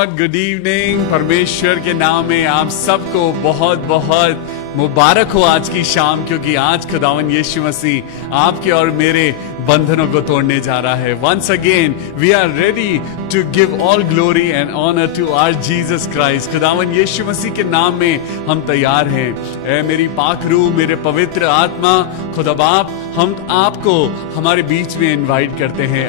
Good evening. परमेश्वर के नाम में आप सबको बहुत बहुत मुबारक हो आज की शाम, क्योंकि आज खुदावन यीशु मसीह आपके और मेरे बंधनों को तोड़ने जा रहा है। Once again we are ready to give all glory and honour to our Jesus Christ. खुदावन यीशु मसीह के नाम में हम तैयार हैं। ऐ मेरी पाक रूह, मेरे पवित्र आत्मा, खुदा बाप, हम आपको हमारे बीच में इनवाइट करते हैं।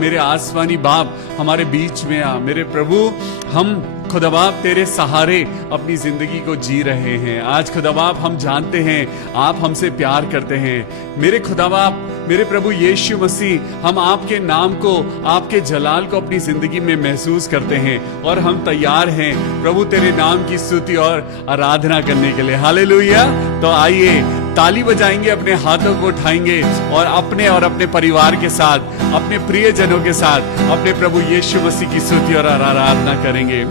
मेरे आसमानी बाप, हमारे बीच में आ। मेरे प्रभु, हम खुदा बाप तेरे सहारे अपनी जिंदगी को जी रहे हैं। आज खुदा बाप हम जानते हैं आप हमसे प्यार करते हैं। मेरे खुदा बाप, मेरे प्रभु यीशु मसीह, हम आपके नाम को, आपके जलाल को अपनी जिंदगी में महसूस करते हैं और हम तैयार हैं प्रभु तेरे नाम की स्तुति और आराधना करने के लिए। हालेलुया। तो आइए ताली बजाएंगे, अपने हाथों को उठाएंगे और अपने परिवार के साथ, अपने प्रियजनों के साथ अपने प्रभु यीशु मसीह की स्तुति और आराधना करेंगे।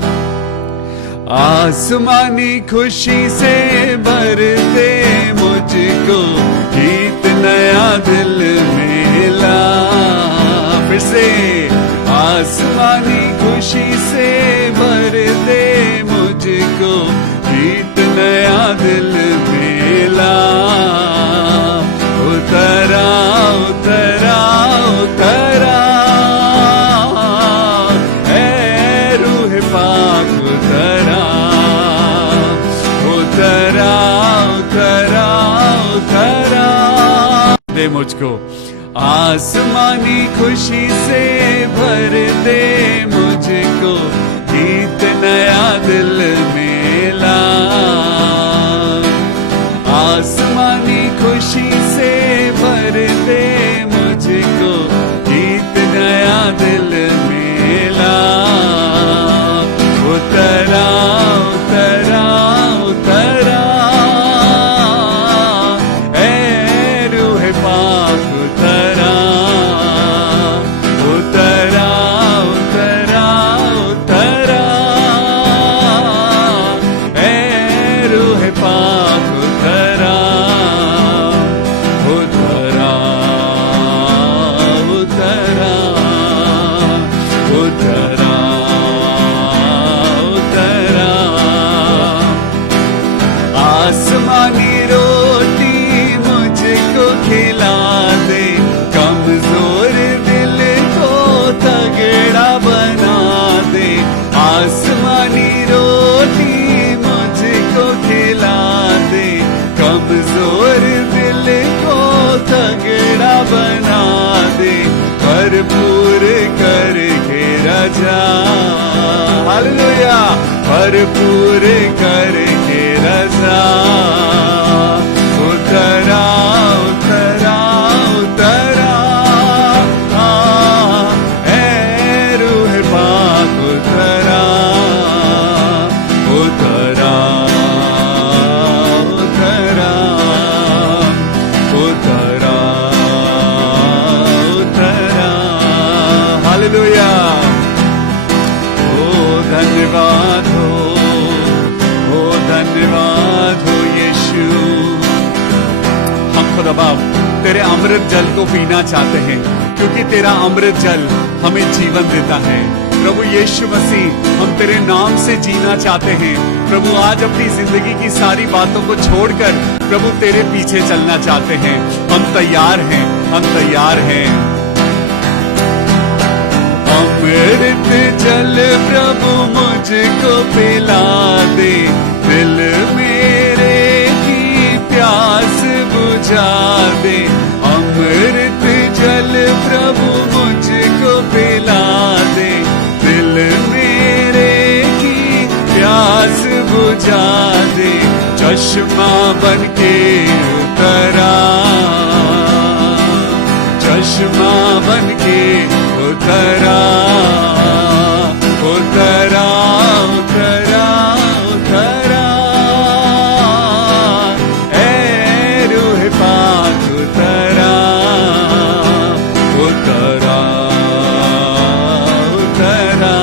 आसमानी खुशी से भर दे मुझको, गीत नया दिल में ला। फिर से आसमानी खुशी से भर दे मुझको, गीत नया दिल में ला। उतरा उतरा उतरा ऐ रूह पाक, उतरा उतरा उतरा उतरा दे मुझको। आसमानी खुशी से भर दे मुझको, गीत नया दिल में ला। आसमानी खुशी से भर दे मुझको, गीत नया दिल में ला। उतरा उतरा उतरा ऐ रूह पाक, उतरा उतरा उतरा उतरा ऐ रूह पाक, उतरा उतरा उतरा उतरा उतरा। आसमानी रोटी मुझको खिला दे, कमजोर दिल को तगड़ा बना दे। आसमानी रोटी मुझको खिला दे, कमजोर दिल को तगड़ा बना दे। भरपूर करके राजा, हालेलुया, भरपूर करके राजा। उतरा उतरा उतरा ऐ रूह पाक, उतरा उतरा उतरा उतरा उतरा। हालेलुया। ओ धन्यवाद हो, ओ धन्यवाद हो यीशु। हम खुदा बाप तेरे अमृत जल को पीना चाहते हैं, क्योंकि तेरा अमृत जल हमें जीवन देता है। प्रभु यीशु मसीह, हम तेरे नाम से जीना चाहते हैं। प्रभु आज अपनी जिंदगी की सारी बातों को छोड़कर प्रभु तेरे पीछे चलना चाहते हैं। हम तैयार हैं, हम तैयार हैं। अमृत जल प्रभु मुझको पिला दे, दिल मेरे की प्यास बुझा दे। अमृत जल प्रभु मुझको पिला दे, दिल मेरे की प्यास बुझा दे। चश्मा बनके उतरा, चश्मा बनके उतरा उतरा उतरा उतरा ऐ रूह पाक, उतरा उतरा उतरा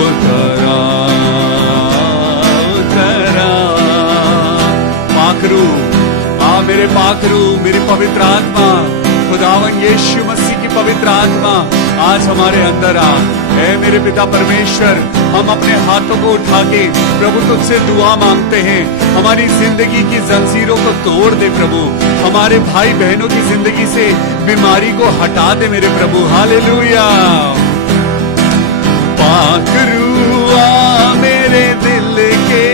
उतरा उतरा। पाखरू आ, मेरे पाखरू, मेरी पवित्र आत्मा, खुदावन यीशु मसीह की पवित्र आत्मा आज हमारे अंदर आ। ऐ मेरे पिता परमेश्वर, हम अपने हाथों को उठा के प्रभु तुझसे दुआ मांगते हैं, हमारी जिंदगी की जंजीरों को तोड़ दे प्रभु, हमारे भाई बहनों की जिंदगी से बीमारी को हटा दे मेरे प्रभु। हालेलुया। पाक रूआ मेरे दिल के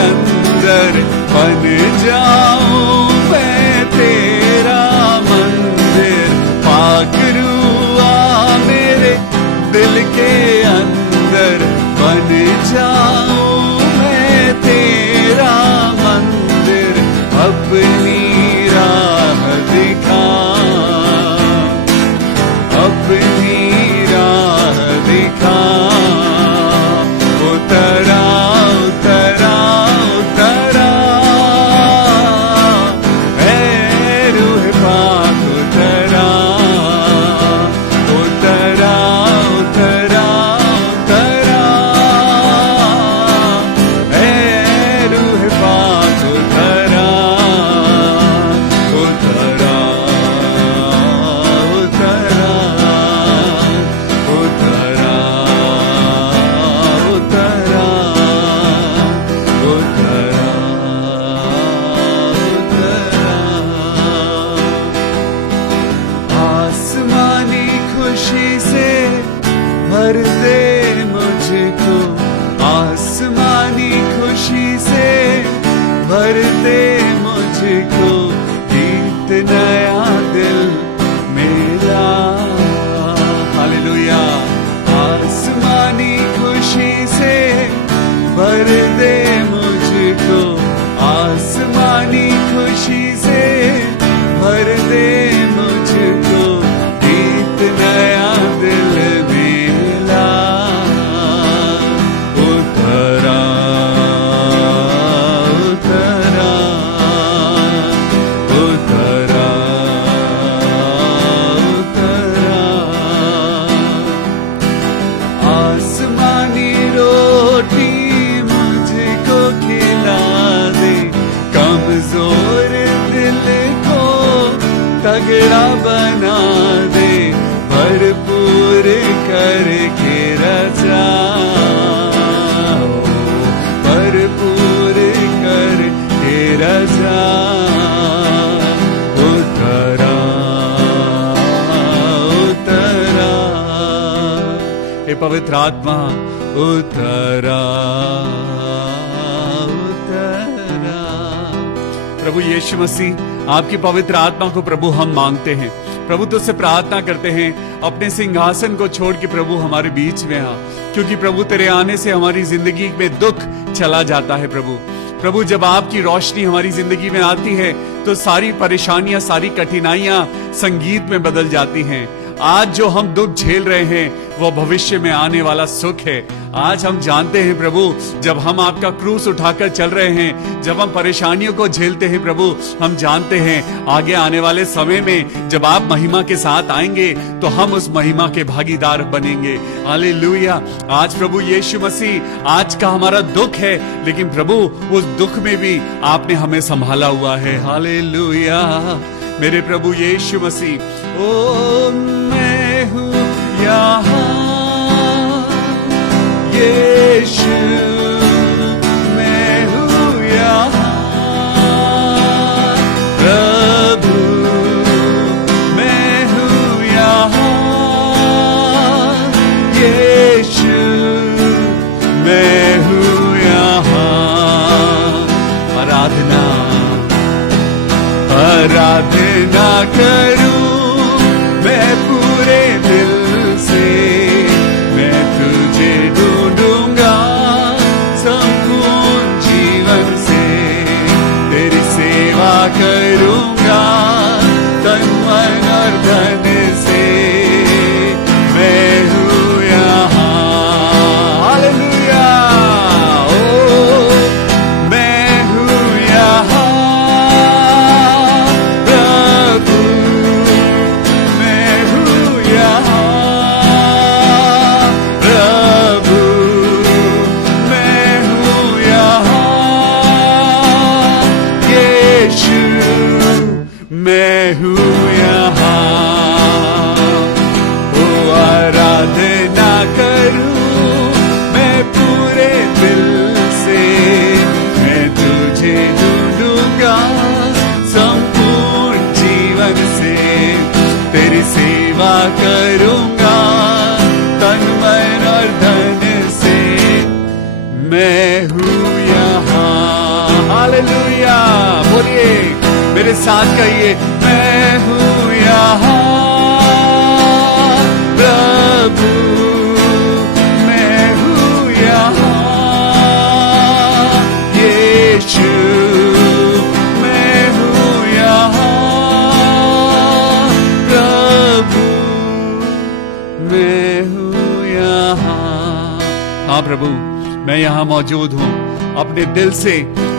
अंदर, बन जाऊं मैं तेरा मंदिर। पाक रूआ मेरे दिल के अंदर, बन जाऊं मैं तेरा मंदिर। अपनी राह दिखा, अपनी राह दिखा। उतरा उतरा उतरा, ऐ रूह पाक उतरा, उतरा उतरा उतरा, ऐ रूह पाक उतरा, उतरा उतरा उतरा उतरा उतरा उतरा। आसमानी खुशी से भर दे मुझको, आसमानी खुशी से भर दे मुझको। गीत नया दिल मेरा, हालेलुया। आसमानी खुशी से भर दे मुझको, आसमानी खुशी से भर दे मुझको। गीत नया दिल मेरा, उतरा उतरा उतरा उतरा। आसमानी रोटी मुझको खिला दे, कमजोर दिल को तगड़ा बना दे। भरपूर करके रचा, भरपूर करके रचा। उतरा उतरा, हे पवित्र आत्मा उतरा उतरा। प्रभु यीशु मसीह, आपकी पवित्र आत्मा को प्रभु हम मांगते हैं। प्रभु तुझसे प्रार्थना करते हैं, अपने सिंहासन को छोड़ के प्रभु हमारे बीच में आ, क्योंकि प्रभु तेरे आने से हमारी जिंदगी में दुख चला जाता है। प्रभु प्रभु जब आपकी रोशनी हमारी जिंदगी में आती है तो सारी परेशानियां, सारी कठिनाइयां संगीत में बदल जाती हैं। आज जो हम दुख झेल रहे हैं वो भविष्य में आने वाला सुख है। आज हम जानते हैं प्रभु, जब हम आपका क्रूस उठाकर चल रहे हैं, जब हम परेशानियों को झेलते हैं प्रभु, हम जानते हैं आगे आने वाले समय में जब आप महिमा के साथ आएंगे तो हम उस महिमा के भागीदार बनेंगे। हालेलुया। आज प्रभु यीशु मसीह, आज का हमारा दुख है, लेकिन प्रभु उस दुख में भी आपने हमें संभाला हुआ है। हालेलुया। मेरे प्रभु यीशु मसीह, ओ मैं हूँ यहाँ, यीशु मैं हूँ यहाँ। प्रभु मैं हूँ यहाँ, यीशु मैं हूँ यहाँ। आराधना आराधना करूं मैं पूरे दिल से, मैं तुझे ढूंढूंगा संपूर्ण जीवन से। तेरी सेवा करूंगा तन मन और धन से, मैं हूँ यहाँ। हालेलुया। ओ मैं हूँ यहाँ, प्रभु मैं हूँ मैं हूँ यहाँ। हालेलुया, बोलिए मेरे साथ कहिए, मैं हूँ यहाँ प्रभु, मैं हूँ यहाँ यीशु, मैं हूँ यहाँ प्रभु, मैं हूँ यहाँ। हाँ प्रभु, मैं यहाँ मौजूद हूँ, अपने दिल से,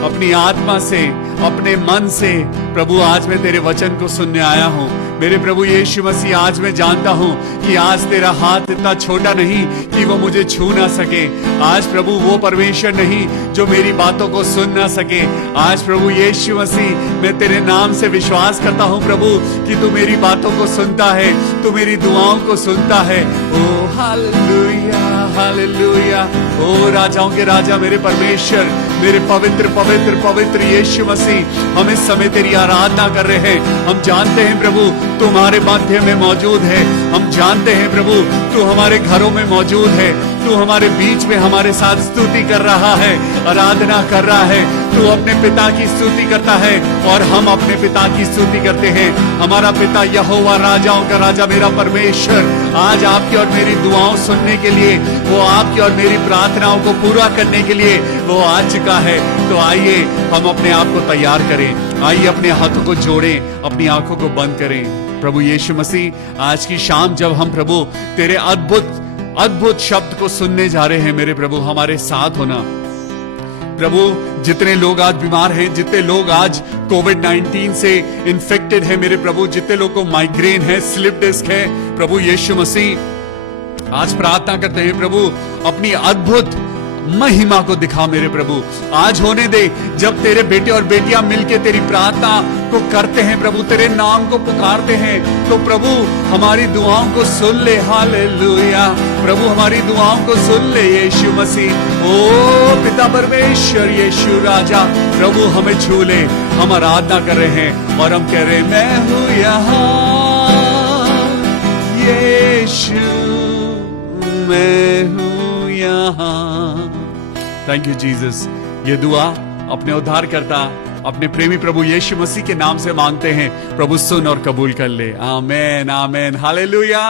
अपनी आत्मा से, अपने मन से। प्रभु आज मैं तेरे वचन को सुनने आया हूँ। मेरे प्रभु यीशु मसीह, आज मैं जानता हूँ कि आज तेरा हाथ इतना छोटा नहीं कि वो मुझे छू ना सके। आज प्रभु वो परमेश्वर नहीं जो मेरी बातों को सुन ना सके। आज प्रभु यीशु मसीह, मैं तेरे नाम से विश्वास करता हूँ प्रभु कि तू मेरी बातों को सुनता है, तू मेरी दुआओं को सुनता है। ओ हालेलुया, हालेलुया। ओ राजाओं के राजा, मेरे परमेश्वर, मेरे पवित्र पवित्र पवित्र यीशु मसीह, हम इस समय तेरी आराधना कर रहे हैं। हम जानते हैं प्रभु तुम्हारे मध्य में मौजूद है। हम जानते हैं प्रभु तू हमारे घरों में मौजूद है। तू हमारे बीच में हमारे साथ स्तुति कर रहा है, आराधना कर रहा है। तू अपने पिता की स्तुति करता है और हम अपने पिता की स्तुति करते हैं। हमारा पिता यहोवा, राजाओं का राजा, मेरा परमेश्वर आज आपकी और मेरी दुआओं सुनने के लिए, वो आपकी और मेरी प्रार्थनाओं को पूरा करने के लिए वो आ चुका है। तो आइए हम अपने आप को तैयार करें, आइए अपने हाथों को जोड़ें, अपनी आंखों को बंद करें। प्रभु यीशु मसीह, आज की शाम जब हम प्रभु तेरे अद्भुत अद्भुत शब्द को सुनने जा रहे हैं, मेरे प्रभु हमारे साथ होना। प्रभु जितने लोग आज बीमार हैं, जितने लोग आज कोविड-19 से इन्फेक्टेड है, मेरे प्रभु जितने लोग को माइग्रेन है, स्लिप डिस्क है, प्रभु यीशु मसीह आज प्रार्थना करते हैं प्रभु अपनी अद्भुत महिमा को दिखा मेरे प्रभु। आज होने दे जब तेरे बेटे और बेटियां मिलके तेरी प्रार्थना को करते हैं प्रभु, तेरे नाम को पुकारते हैं, तो प्रभु हमारी दुआओं को सुन ले। हालेलुया, प्रभु हमारी दुआओं को सुन ले यीशु मसीह। ओ पिता परमेश्वर, यीशु राजा, प्रभु हमें छू ले। हम आराधना कर रहे हैं और हम कह रहे हैं, मैं हूँ यहाँ यीशु, मैं हूँ यहाँ। Thank you Jesus. ये दुआ अपने उद्धारकर्ता, अपने प्रेमी प्रभु यीशु मसीह के नाम से मांगते हैं। प्रभु सुन और कबूल कर ले। आमेन, आमेन, हालेलुया।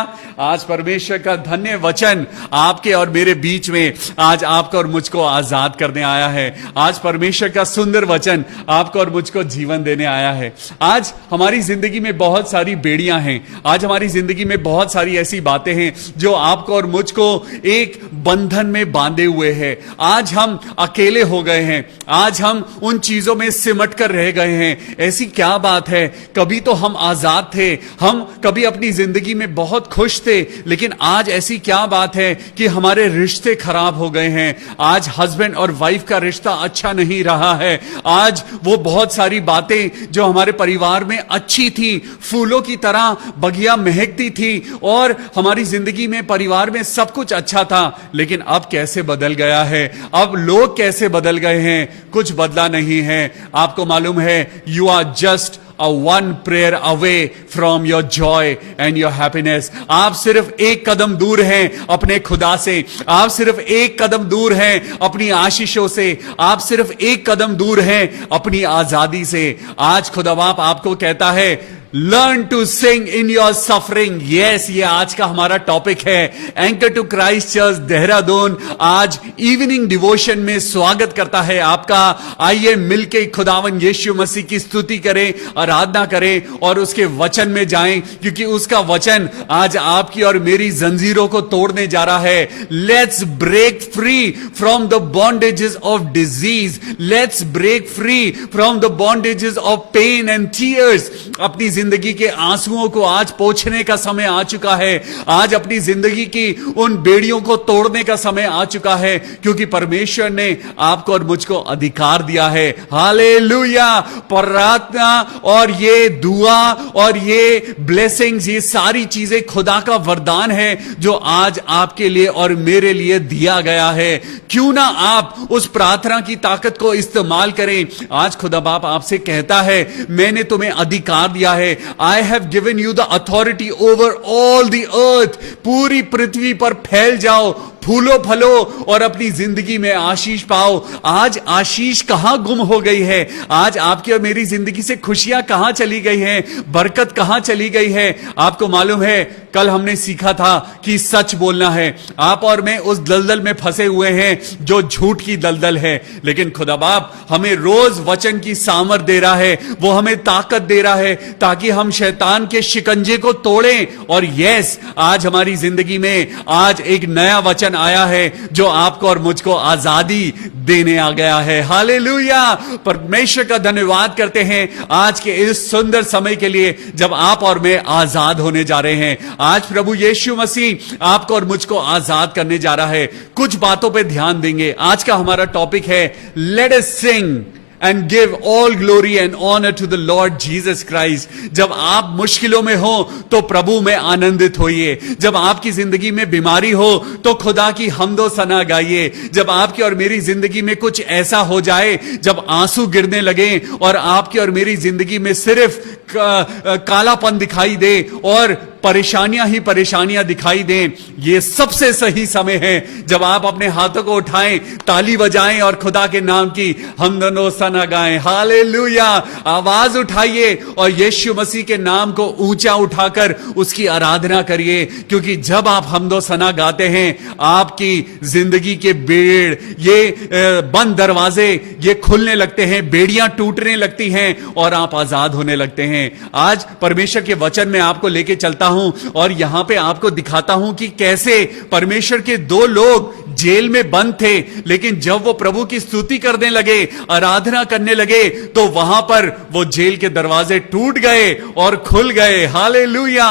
आज परमेश्वर का धन्य वचन आपके और मेरे बीच में आज आपको और मुझको आजाद करने आया है। आज परमेश्वर का सुंदर वचन आपको और मुझको जीवन देने आया है। आज हमारी जिंदगी में बहुत सारी बेड़ियां हैं। आज हमारी जिंदगी में बहुत सारी ऐसी बातें हैं जो आपको और मुझको एक बंधन में बांधे हुए हैं। आज हम अकेले हो गए हैं। आज हम उन चीजों में सिमट कर रह गए हैं। ऐसी क्या बात है? कभी तो हम आजाद थे, हम कभी अपनी जिंदगी में बहुत खुश थे, लेकिन आज ऐसी क्या बात है कि हमारे रिश्ते खराब हो गए हैं। आज हस्बैंड और वाइफ का रिश्ता अच्छा नहीं रहा है। आज वो बहुत सारी बातें जो हमारे परिवार में अच्छी थी, फूलों की तरह बगिया महकती थी और हमारी जिंदगी में परिवार में सब कुछ अच्छा था, लेकिन अब कैसे बदल गया है। अब लोग कैसे बदल गए हैं, कुछ बदला नहीं है। आपको मालूम है, you are just a one prayer away from your joy and your happiness। आप सिर्फ एक कदम दूर हैं अपने खुदा से। आप सिर्फ एक कदम दूर हैं अपनी आशीषों से। आप सिर्फ एक कदम दूर हैं अपनी आजादी से। आज खुदा बाप आपको कहता है, learn to sing in your suffering. Yes, ये आज का हमारा टॉपिक है। Anchor to Christ Church Dehradun आज इवनिंग डिवोशन में स्वागत करता है आपका। आइए मिलके खुदावन यीशु मसीह की स्तुति करें, आराधना करें और उसके वचन में जाएं, क्योंकि उसका वचन आज आपकी और मेरी जंजीरों को तोड़ने जा रहा है। Let's break free from the bondages of disease. Let's break free from the bondages of pain and tears. अपनी जिंदगी के आंसुओं को आज पोंछने का समय आ चुका है। आज अपनी जिंदगी की उन बेड़ियों को तोड़ने का समय आ चुका है, क्योंकि परमेश्वर ने आपको और मुझको अधिकार दिया है। हालेलुया। प्रार्थना और ये दुआ और ये ब्लेसिंग्स, ये सारी चीजें खुदा का वरदान है जो आज आपके लिए और मेरे लिए दिया गया है। क्यों ना आप उस प्रार्थना की ताकत को इस्तेमाल करें। आज खुदा बाप आपसे कहता है, मैंने तुम्हें अधिकार दिया है। I have given you the authority over all the earth. पूरी पृथ्वी पर फैल जाओ, फूलो फलो और अपनी जिंदगी में आशीष पाओ। आज आशीष कहां गुम हो गई है? आज आपकी और मेरी जिंदगी से खुशियां कहां चली गई हैं? बरकत कहां चली गई है? आपको मालूम है, कल हमने सीखा था कि सच बोलना है। आप और मैं उस दलदल में फंसे हुए हैं जो झूठ की दलदल है, लेकिन खुदा बाप हमें रोज वचन की सामर्थ दे रहा है, वो हमें ताकत दे रहा है ताकि हम शैतान के शिकंजे को तोड़ें। और यस, आज हमारी जिंदगी में आज एक नया वचन आया है जो आपको और मुझको आजादी देने आ गया है। हालेलुया! परमेश्वर का धन्यवाद करते हैं आज के इस सुंदर समय के लिए जब आप और मैं आजाद होने जा रहे हैं। आज प्रभु यीशु मसीह आपको और मुझको आजाद करने जा रहा है। कुछ बातों पे ध्यान देंगे। आज का हमारा टॉपिक है let us sing and give all glory and honor to the Lord Jesus Christ। जब आप मुश्किलों में हो तो प्रभु में आनंदित होइए। जब आपकी जिंदगी में बीमारी हो तो खुदा की हम्दो सना गाइए। जब आपकी और मेरी जिंदगी में कुछ ऐसा हो जाए, जब आंसू गिरने लगे और आपकी और मेरी जिंदगी में सिर्फ कालापन दिखाई दे और परेशानियां ही परेशानियां दिखाई दें, यह सबसे सही समय है जब आप अपने हाथों को उठाएं, ताली बजाएं और खुदा के नाम की हमदो सना गाएं। हालेलुया! आवाज उठाइए और यीशु मसीह के नाम को ऊंचा उठाकर उसकी आराधना करिए, क्योंकि जब आप हमदो सना गाते हैं आपकी जिंदगी के बेड़, ये बंद दरवाजे ये खुलने लगते हैं, बेड़ियां टूटने लगती हैं और आप आजाद होने लगते हैं। आज परमेश्वर के वचन में आपको लेके चलता हूं और यहां पे आपको दिखाता हूं कि कैसे परमेश्वर के दो लोग जेल में बंद थे, लेकिन जब वो प्रभु की स्तुति करने लगे, आराधना करने लगे, तो वहां पर वो जेल के दरवाजे टूट गए और खुल गए। हालेलुया!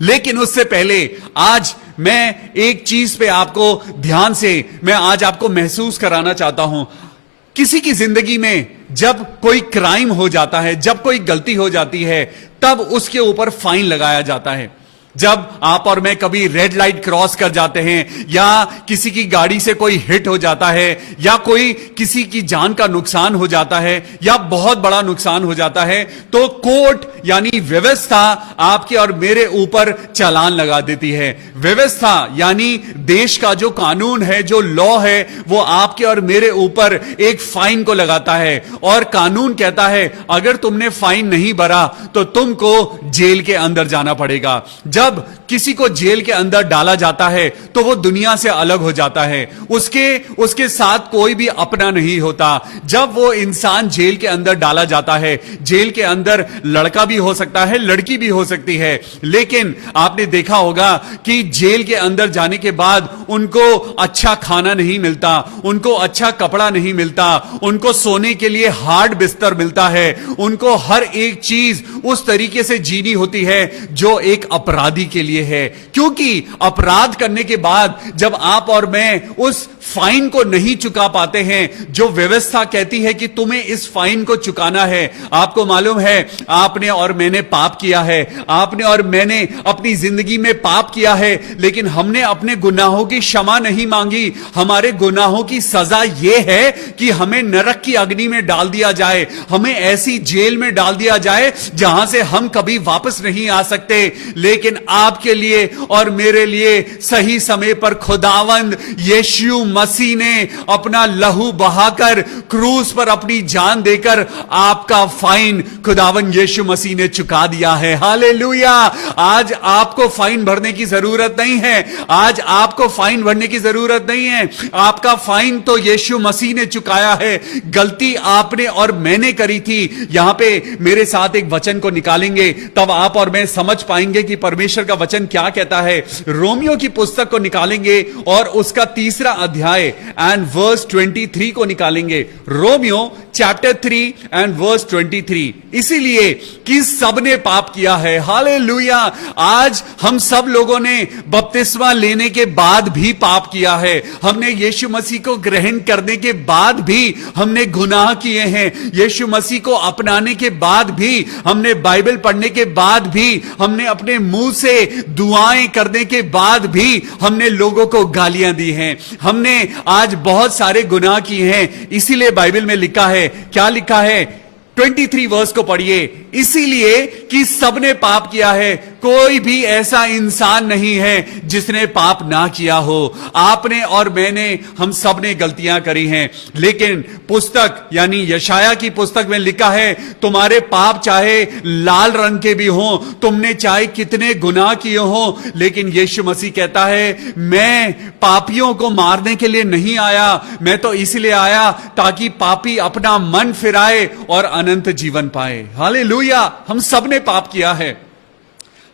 लेकिन उससे पहले आज मैं एक चीज पे आपको ध्यान से मैं आज आपको महसूस कराना चाहता हूं। किसी की जिंदगी में जब कोई क्राइम हो जाता है, जब कोई गलती हो जाती है, तब उसके ऊपर फाइन लगाया जाता है। जब आप और मैं कभी रेड लाइट क्रॉस कर जाते हैं, या किसी की गाड़ी से कोई हिट हो जाता है, या कोई किसी की जान का नुकसान हो जाता है, या बहुत बड़ा नुकसान हो जाता है, तो कोर्ट यानी व्यवस्था आपके और मेरे ऊपर चालान लगा देती है। व्यवस्था यानी देश का जो कानून है, जो लॉ है, वो आपके और मेरे ऊपर एक फाइन को लगाता है और कानून कहता है अगर तुमने फाइन नहीं भरा तो तुमको जेल के अंदर जाना पड़ेगा। जब किसी को जेल के अंदर डाला जाता है तो वो दुनिया से अलग हो जाता है, उसके साथ कोई भी अपना नहीं होता। जब वो इंसान जेल के अंदर डाला जाता है, जेल के अंदर लड़का भी हो सकता है, लड़की भी हो सकती है, लेकिन आपने देखा होगा कि जेल के अंदर जाने के बाद उनको अच्छा खाना नहीं मिलता, उनको अच्छा कपड़ा नहीं मिलता, उनको सोने के लिए हार्ड बिस्तर मिलता है, उनको हर एक चीज उस तरीके से जीनी होती है जो एक अपराधी के लिए है। क्योंकि अपराध करने के बाद जब आप और मैं उस फाइन को नहीं चुका पाते हैं, जो व्यवस्था कहती है कि तुम्हें इस फाइन को चुकाना है। आपको मालूम है, आपने और मैंने पाप किया है, आपने और मैंने अपनी जिंदगी में पाप किया है, लेकिन हमने अपने गुनाहों की क्षमा नहीं मांगी। हमारे गुनाहों की सजा यह है कि हमें नरक की अग्नि में डाल दिया जाए, हमें ऐसी जेल में डाल दिया जाए जहां से हम कभी वापस नहीं आ सकते। लेकिन आपके लिए और मेरे लिए सही समय पर खुदावंद यीशु मसीह ने अपना लहू बहाकर क्रूस पर अपनी जान देकर आपका फाइन खुदावंद यीशु मसीह ने चुका दिया है। हालेलुया! आज आपको फाइन भरने की जरूरत नहीं है, आज आपको फाइन भरने की जरूरत नहीं है। आपका फाइन तो यीशु मसीह ने चुकाया है। गलती आपने और मैंने करी थी। यहां पे मेरे साथ एक वचन को निकालेंगे, तब आप और मैं समझ पाएंगे कि परमेश्वर का वचन क्या कहता है। रोमियो की पुस्तक को निकालेंगे और उसका 3 अध्याय एंड वर्स 23 को निकालेंगे। रोमियो चैप्टर 3 एंड वर्स 23। इसीलिए कि सबने पाप किया है। हालेलुया! आज हम सब लोगों ने बपतिस्मा लेने के बाद भी पाप किया है। हमने यीशु मसीह को ग्रहण करने के बाद भी हमने गुनाह किए हैं। यीशु मसीह को अपनाने के बाद भी, हमने बाइबल पढ़ने के बाद भी, हमने अपने मुंह से दुआएं करने के बाद भी हमने लोगों को गालियां दी हैं। हमने आज बहुत सारे गुनाह किए हैं। इसीलिए बाइबल में लिखा है, क्या लिखा है? 23 वर्स को पढ़िए। इसीलिए कि सबने पाप किया है, कोई भी ऐसा इंसान नहीं है जिसने पाप ना किया हो। आपने और मैंने, हम सब ने गलतियां करी हैं, लेकिन पुस्तक यानी यशाया की पुस्तक में लिखा है, तुम्हारे पाप चाहे लाल रंग के भी हों, तुमने चाहे कितने गुनाह किए हो, लेकिन यीशु मसीह कहता है मैं पापियों को मारने के लिए नहीं आया, मैं तो इसलिए आया ताकि पापी अपना मन फिराए और अनंत जीवन पाए। हालेलुया। हम सब ने पाप किया है,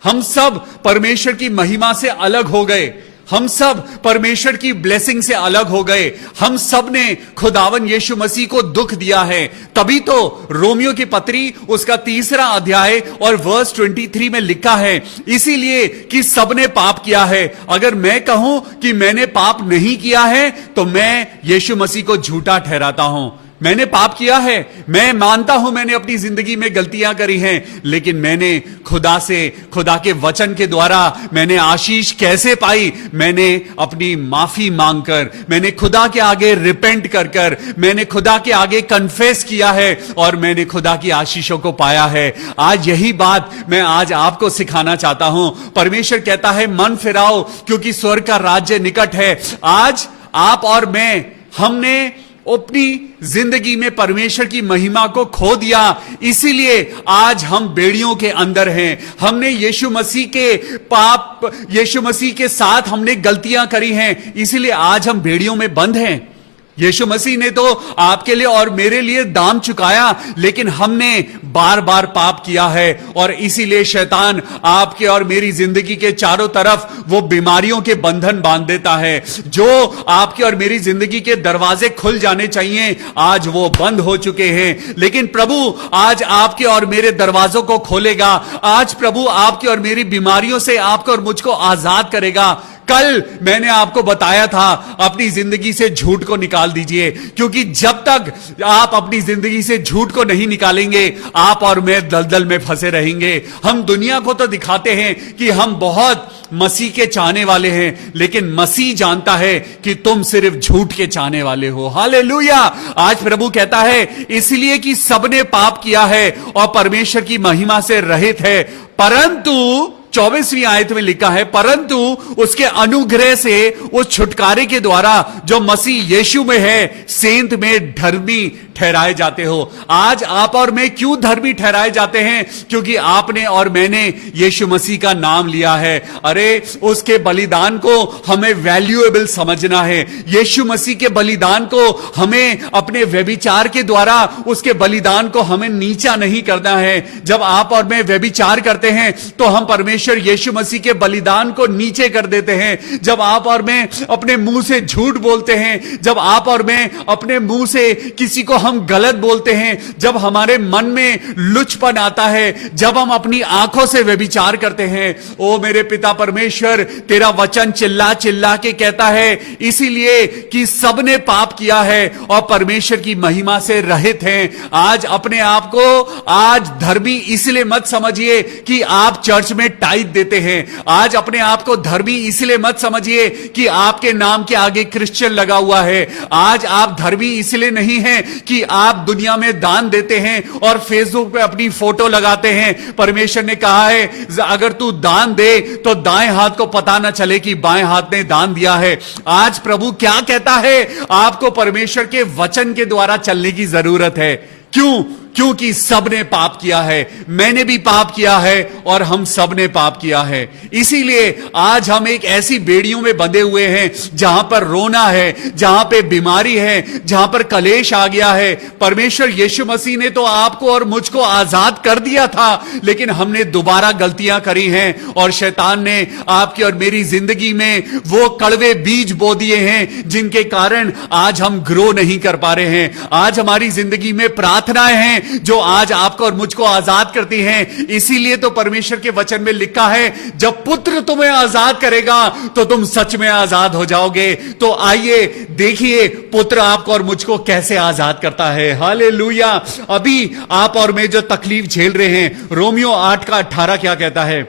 हम सब परमेश्वर की महिमा से अलग हो गए, हम सब परमेश्वर की ब्लेसिंग से अलग हो गए, हम सब ने खुदावन यीशु मसीह को दुख दिया है। तभी तो रोमियो की पत्री उसका 3 अध्याय और वर्स 23 में लिखा है, इसीलिए कि सबने पाप किया है। अगर मैं कहूं कि मैंने पाप नहीं किया है तो मैं यीशु मसीह को झूठा ठहराता हूं। मैंने पाप किया है, मैं मानता हूं मैंने अपनी जिंदगी में गलतियां करी हैं, लेकिन मैंने खुदा से, खुदा के वचन के द्वारा मैंने आशीष कैसे पाई? मैंने अपनी माफी मांगकर, मैंने खुदा के आगे रिपेंट कर कर, मैंने खुदा के आगे कन्फेस किया है और मैंने खुदा की आशीषों को पाया है। आज यही बात मैं आज आपको सिखाना चाहता हूं। परमेश्वर कहता है मन फिराओ क्योंकि स्वर्ग का राज्य निकट है। आज आप और मैं, हमने अपनी जिंदगी में परमेश्वर की महिमा को खो दिया, इसीलिए आज हम बेड़ियों के अंदर हैं। हमने यीशु मसीह के पाप, यीशु मसीह के साथ हमने गलतियां करी हैं, इसीलिए आज हम बेड़ियों में बंद हैं। यीशु मसीह ने तो आपके लिए और मेरे लिए दाम चुकाया, लेकिन हमने बार बार पाप किया है और इसीलिए शैतान आपके और मेरी जिंदगी के चारों तरफ वो बीमारियों के बंधन बांध देता है। जो आपके और मेरी जिंदगी के दरवाजे खुल जाने चाहिए, आज वो बंद हो चुके हैं। लेकिन प्रभु आज आपके और मेरे दरवाजों को खोलेगा। आज प्रभु आपके और मेरी बीमारियों से आपको और मुझको आजाद करेगा। कल मैंने आपको बताया था अपनी जिंदगी से झूठ को निकाल दीजिए, क्योंकि जब तक आप अपनी जिंदगी से झूठ को नहीं निकालेंगे, आप और मैं दलदल में फंसे रहेंगे। हम दुनिया को तो दिखाते हैं कि हम बहुत मसीह के चाहने वाले हैं, लेकिन मसीह जानता है कि तुम सिर्फ झूठ के चाहने वाले हो। हालेलुया। आज प्रभु कहता है इसलिए कि सबने पाप किया है और परमेश्वर की महिमा से रहित है, परंतु 24वीं आयत में लिखा है, परंतु उसके अनुग्रह से उस छुटकारे के द्वारा जो मसीह यीशु में है, सेंत में धर्मी ठहराए जाते हो। आज आप और मैं क्यों धर्मी ठहराए जाते हैं? क्योंकि आपने और मैंने यीशु मसीह का नाम लिया है। अरे उसके बलिदान को हमें वैल्यूएबल समझना है। यीशु मसीह के बलिदान को हमें अपने व्यभिचार के द्वारा उसके बलिदान को हमें नीचा नहीं करना है। जब आप और मैं व्यभिचार करते हैं तो हम परमेश्वर यीशु मसीह के बलिदान को नीचे कर देते हैं। जब आप और मैं अपने मुंह से झूठ बोलते हैं, जब आप और मैं अपने मुंह से किसी को हम गलत बोलते हैं, जब हमारे मन में लुचपन आता है, जब हम अपनी आंखों से व्यभिचार करते हैं, ओ मेरे पिता परमेश्वर, तेरा वचन चिल्ला चिल्ला के कहता है इसीलिए कि सबने पाप किया है और परमेश्वर की महिमा से रहित हैं। आज अपने आप को आज धर्मी इसलिए मत समझिए कि आप चर्च में टाइट देते हैं। आज अपने आप को धर्मी इसलिए मत समझिए कि आपके नाम के आगे क्रिश्चियन लगा हुआ है। आज आप धर्मी इसलिए नहीं हैं कि आप दुनिया में दान देते हैं और फेसबुक पे अपनी फोटो लगाते हैं। परमेश्वर ने कहा है अगर तू दान दे तो दाएं हाथ को पता ना चले कि बाएं हाथ ने दान दिया है। आज प्रभु क्या कहता है? आपको परमेश्वर के वचन के द्वारा चलने की जरूरत है। क्यों? क्योंकि सबने पाप किया है, मैंने भी पाप किया है और हम सबने पाप किया है। इसीलिए आज हम एक ऐसी बेड़ियों में बंधे हुए हैं जहां पर रोना है, जहां पे बीमारी है, जहां पर कलेश आ गया है। परमेश्वर यीशु मसीह ने तो आपको और मुझको आजाद कर दिया था, लेकिन हमने दोबारा गलतियां करी हैं और शैतान ने आपकी और मेरी जिंदगी में वो कड़वे बीज बो दिए हैं जिनके कारण आज हम ग्रो नहीं कर पा रहे हैं। आज हमारी जिंदगी में प्रार्थनाएं हैं जो आज आपको और मुझको आजाद करती हैं। इसीलिए तो परमेश्वर के वचन में लिखा है जब पुत्र तुम्हें आजाद करेगा तो तुम सच में आजाद हो जाओगे। तो आइए देखिए पुत्र आपको और मुझको कैसे आजाद करता है। हालेलुया। अभी आप और मैं जो तकलीफ झेल रहे हैं, रोमियो 8 का 18 क्या कहता है?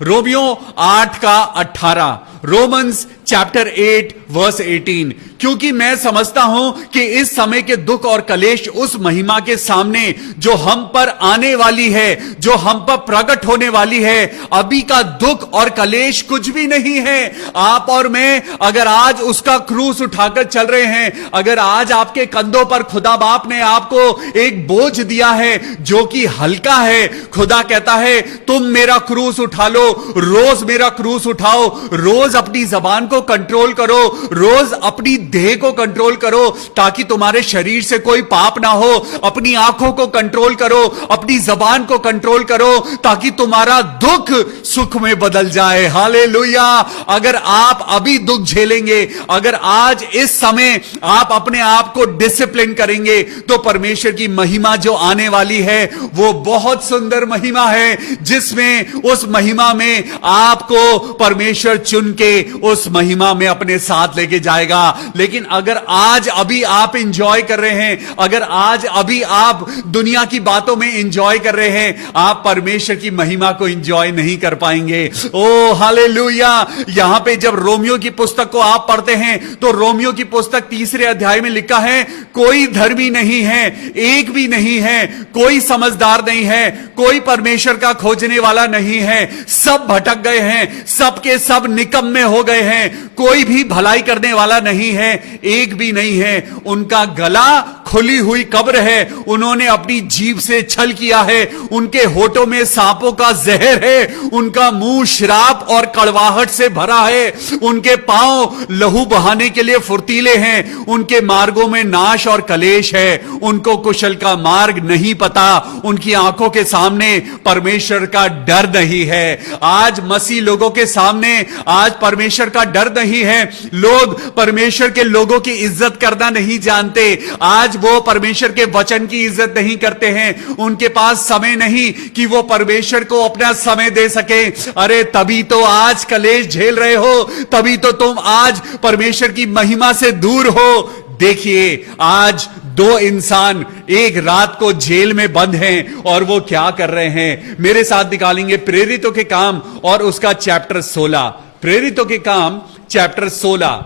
रोमियो 8 का 18, रोमन्स चैप्टर 8 वर्स 18। क्योंकि मैं समझता हूं कि इस समय के दुख और कलेश उस महिमा के सामने जो हम पर आने वाली है, जो हम पर प्रकट होने वाली है, अभी का दुख और कलेश कुछ भी नहीं है। आप और मैं अगर आज उसका क्रूस उठाकर चल रहे हैं, अगर आज आपके कंधों पर खुदा बाप ने आपको एक बोझ दिया है जो कि हल्का है, खुदा कहता है तुम मेरा क्रूस उठा लो, रोज मेरा क्रूस उठाओ, रोज अपनी जबान को कंट्रोल करो, रोज अपनी देह को कंट्रोल करो ताकि तुम्हारे शरीर से कोई पाप ना हो, अपनी आंखों को कंट्रोल करो, अपनी जबान को कंट्रोल करो ताकि तुम्हारा दुख सुख में बदल जाए। हालेलुया। अगर आप अभी दुख झेलेंगे, अगर आज इस समय आप अपने आप को डिसिप्लिन करेंगे, तो परमेश्वर की महिमा जो आने वाली है वो बहुत सुंदर महिमा है, जिसमें उस महिमा में आपको परमेश्वर चुन के उस महिमा में अपने साथ लेके जाएगा। लेकिन अगर आज अभी आप इंजॉय कर रहे हैं, अगर आज अभी आप दुनिया की बातों में इंजॉय कर रहे हैं, आप परमेश्वर की महिमा को इंजॉय नहीं कर पाएंगे। ओ हालेलुया। यहां पे जब रोमियो की पुस्तक को आप पढ़ते हैं तो रोमियो की पुस्तक 3 अध्याय में लिखा है, कोई धर्मी नहीं है, एक भी नहीं है, कोई समझदार नहीं है, कोई परमेश्वर का खोजने वाला नहीं है, सब भटक गए हैं, सब के सब निकम्मे हो गए हैं, कोई भी भलाई करने वाला नहीं है, एक भी नहीं है। उनका गला खुली हुई कब्र है, उन्होंने अपनी जीभ से छल किया है, उनके होठों में सांपों का जहर है, उनका मुंह शराब और कड़वाहट से भरा है, उनके पांव लहू बहाने के लिए फुर्तीले हैं, उनके मार्गों में नाश और कलेश है, उनको कुशल का मार्ग नहीं पता, उनकी आंखों के सामने परमेश्वर का डर नहीं है। आज मसीह लोगों के सामने आज परमेश्वर का डर नहीं है, लोग परमेश्वर के लोगों की इज्जत करना नहीं जानते, आज वो परमेश्वर के वचन की इज्जत नहीं करते हैं, उनके पास समय नहीं कि वो परमेश्वर को अपना समय दे सके। अरे तभी तो आज कलेश झेल रहे हो, तभी तो तुम आज परमेश्वर की महिमा से दूर हो। देखिए आज 2 इंसान एक रात को जेल में बंद हैं और वो क्या कर रहे हैं। मेरे साथ निकालेंगे प्रेरितों के काम और उसका चैप्टर 16, प्रेरितों के काम चैप्टर 16।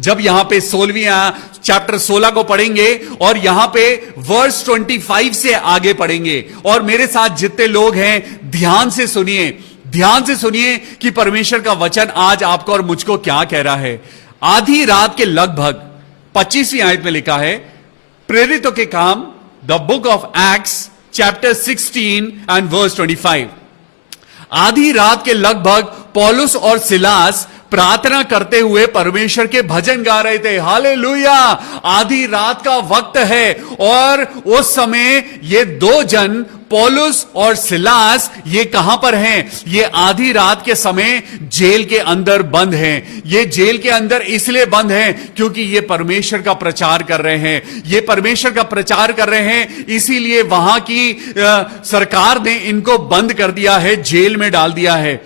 जब यहां पे 16वीं चैप्टर 16 को पढ़ेंगे और यहां पे वर्स 25 से आगे पढ़ेंगे, और मेरे साथ जितने लोग हैं ध्यान से सुनिए, ध्यान से सुनिए कि परमेश्वर का वचन आज आपको और मुझको क्या कह रहा है। आधी रात के लगभग 25वीं आयत में लिखा है, प्रेरितों के काम the book of Acts chapter 16 and verse 25। आधी रात के लगभग पौलुस और सिलास प्रार्थना करते हुए परमेश्वर के भजन गा रहे थे। हालेलुया। आधी रात का वक्त है और उस समय ये 2 जन पौलुस और सिलास ये कहां पर हैं? ये आधी रात के समय जेल के अंदर बंद हैं। ये जेल के अंदर इसलिए बंद हैं क्योंकि ये परमेश्वर का प्रचार कर रहे हैं, ये परमेश्वर का प्रचार कर रहे हैं, इसीलिए वहां की सरकार ने इनको बंद कर दिया है, जेल में डाल दिया है।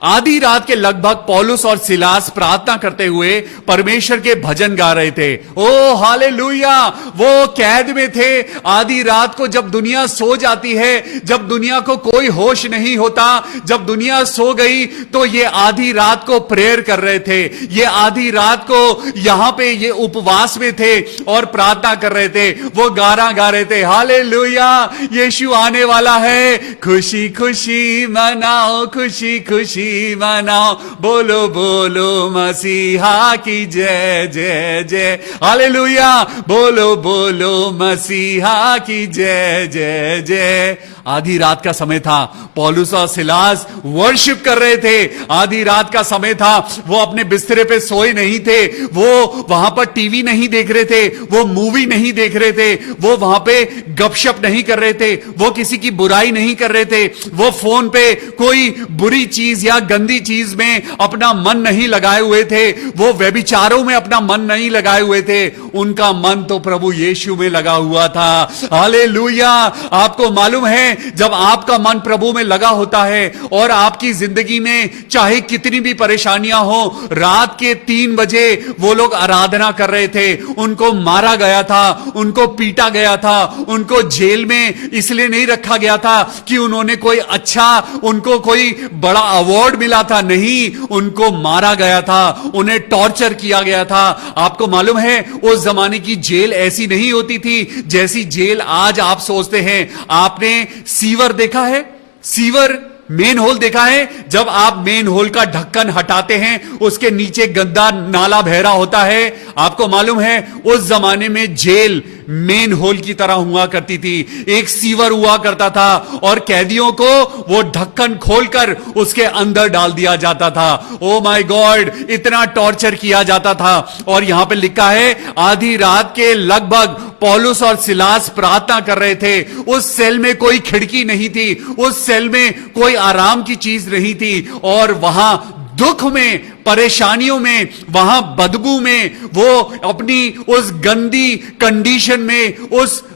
आधी रात के लगभग पौलुस और सिलास प्रार्थना करते हुए परमेश्वर के भजन गा रहे थे। ओ हालेलुया। वो कैद में थे। आधी रात को जब दुनिया सो जाती है, जब दुनिया को कोई होश नहीं होता, जब दुनिया सो गई, तो ये आधी रात को प्रेयर कर रहे थे। ये आधी रात को यहां पे ये उपवास में थे और प्रार्थना कर रहे थे। वो गाना गा रहे थे, हालेलुया, यीशु आने वाला है, खुशी खुशी मनाओ, खुशी खुशी मनाओ, बोलो बोलो मसीहा की जय जय जय। हालेलुया। बोलो बोलो मसीहा की जय जय जय। आधी रात का समय था, पौलुस और सिलास वर्शिप कर रहे थे। आधी रात का समय था, वो अपने बिस्तरे पे सोए नहीं थे, वो वहां पर टीवी नहीं देख रहे थे, वो मूवी नहीं देख रहे थे, वो वहां पे गपशप नहीं कर रहे थे, वो किसी की बुराई नहीं कर रहे थे, वो फोन पे कोई बुरी चीज या गंदी चीज में अपना मन नहीं लगाए हुए थे, वो व्यभिचारों में अपना मन नहीं लगाए हुए थे। उनका मन तो प्रभु यीशु में लगा हुआ था। हालेलुया। आपको मालूम है हैं जब आपका मन प्रभु में लगा होता है और आपकी जिंदगी में चाहे कितनी भी परेशानियां हो, रात के 3 बजे वो लोग आराधना कर रहे थे, उनको मारा गया था, उनको पीटा गया था, उनको जेल में इसलिए नहीं रखा गया था कि उन्होंने कोई अच्छा, उनको कोई बड़ा अवार्ड मिला था, नहीं, उनको मारा गया था, उन्हें टॉर्चर किया गया था। आपको मालूम है उस जमाने की जेल ऐसी नहीं होती थी जैसी जेल आज आप सोचते हैं। आपने सीवर देखा है? सीवर, मेन होल देखा है? जब आप मेन होल का ढक्कन हटाते हैं उसके नीचे गंदा नाला बह रहा होता है। आपको मालूम है उस जमाने में जेल मेन होल की तरह हुआ करती थी, एक सीवर हुआ करता था और कैदियों को वो ढक्कन खोलकर उसके अंदर डाल दिया जाता था। ओ माय गॉड, इतना टॉर्चर किया जाता था। और यहां पे लिखा है आधी रात के लगभग पौलुस और सिलास प्रार्थना कर रहे थे। उस सेल में कोई खिड़की नहीं थी, उस सेल में कोई आराम की चीज नहीं थी, और वहां दुख में, परेशानियों में, वहां बदबू में, वो अपनी उस गंदी कंडीशन में,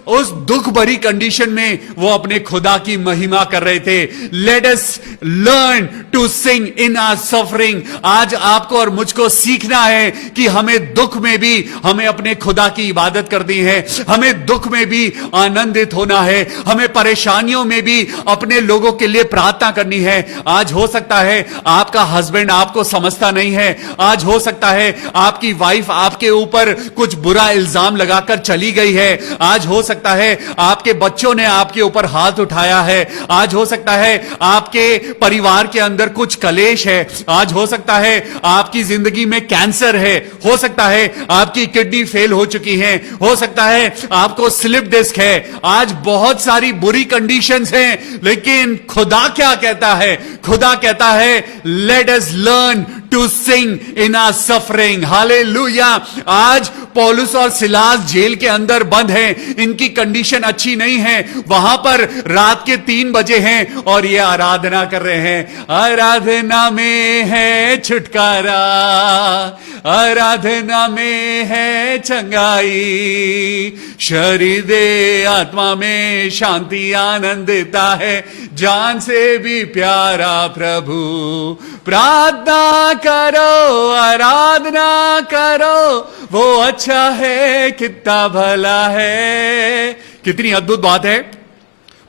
उस दुख भरी कंडीशन में वो अपने खुदा की महिमा कर रहे थे। Let us learn to sing in our suffering. आज आपको और मुझको सीखना है कि हमें दुख में भी हमें अपने खुदा की इबादत करनी है, हमें दुख में भी आनंदित होना है, हमें परेशानियों में भी अपने लोगों के लिए प्रार्थना करनी है। आज हो सकता है आपका हस्बैंड आपको समझता नहीं है, आज हो सकता है आपकी वाइफ आपके ऊपर कुछ बुरा इल्जाम लगाकर चली गई है, आज हो सकता है आपके बच्चों ने आपके ऊपर हाथ उठाया है, आज हो सकता है आपके परिवार के अंदर कुछ कलेश है, आज हो सकता है आपकी जिंदगी में कैंसर है, हो सकता है आपकी किडनी फेल हो चुकी है, हो सकता है आपको स्लिप डिस्क है, आज बहुत सारी बुरी कंडीशंस हैं। लेकिन खुदा क्या कहता है? खुदा कहता है let us learn to sing in our suffering. Hallelujah. आज पौलुस और सिलास जेल के अंदर बंद हैं, इनकी कंडीशन अच्छी नहीं है, वहां पर रात के 3 बजे हैं और ये आराधना कर रहे हैं। आराधना में है छुटकारा, आराधना में है चंगाई, शरीर दे आत्मा में शांति आनंद देता है, जान से भी प्यारा प्रभु। प्रार्थना करो, आराधना करो, वो अच्छा है, कितना भला है। कितनी अद्भुत बात है।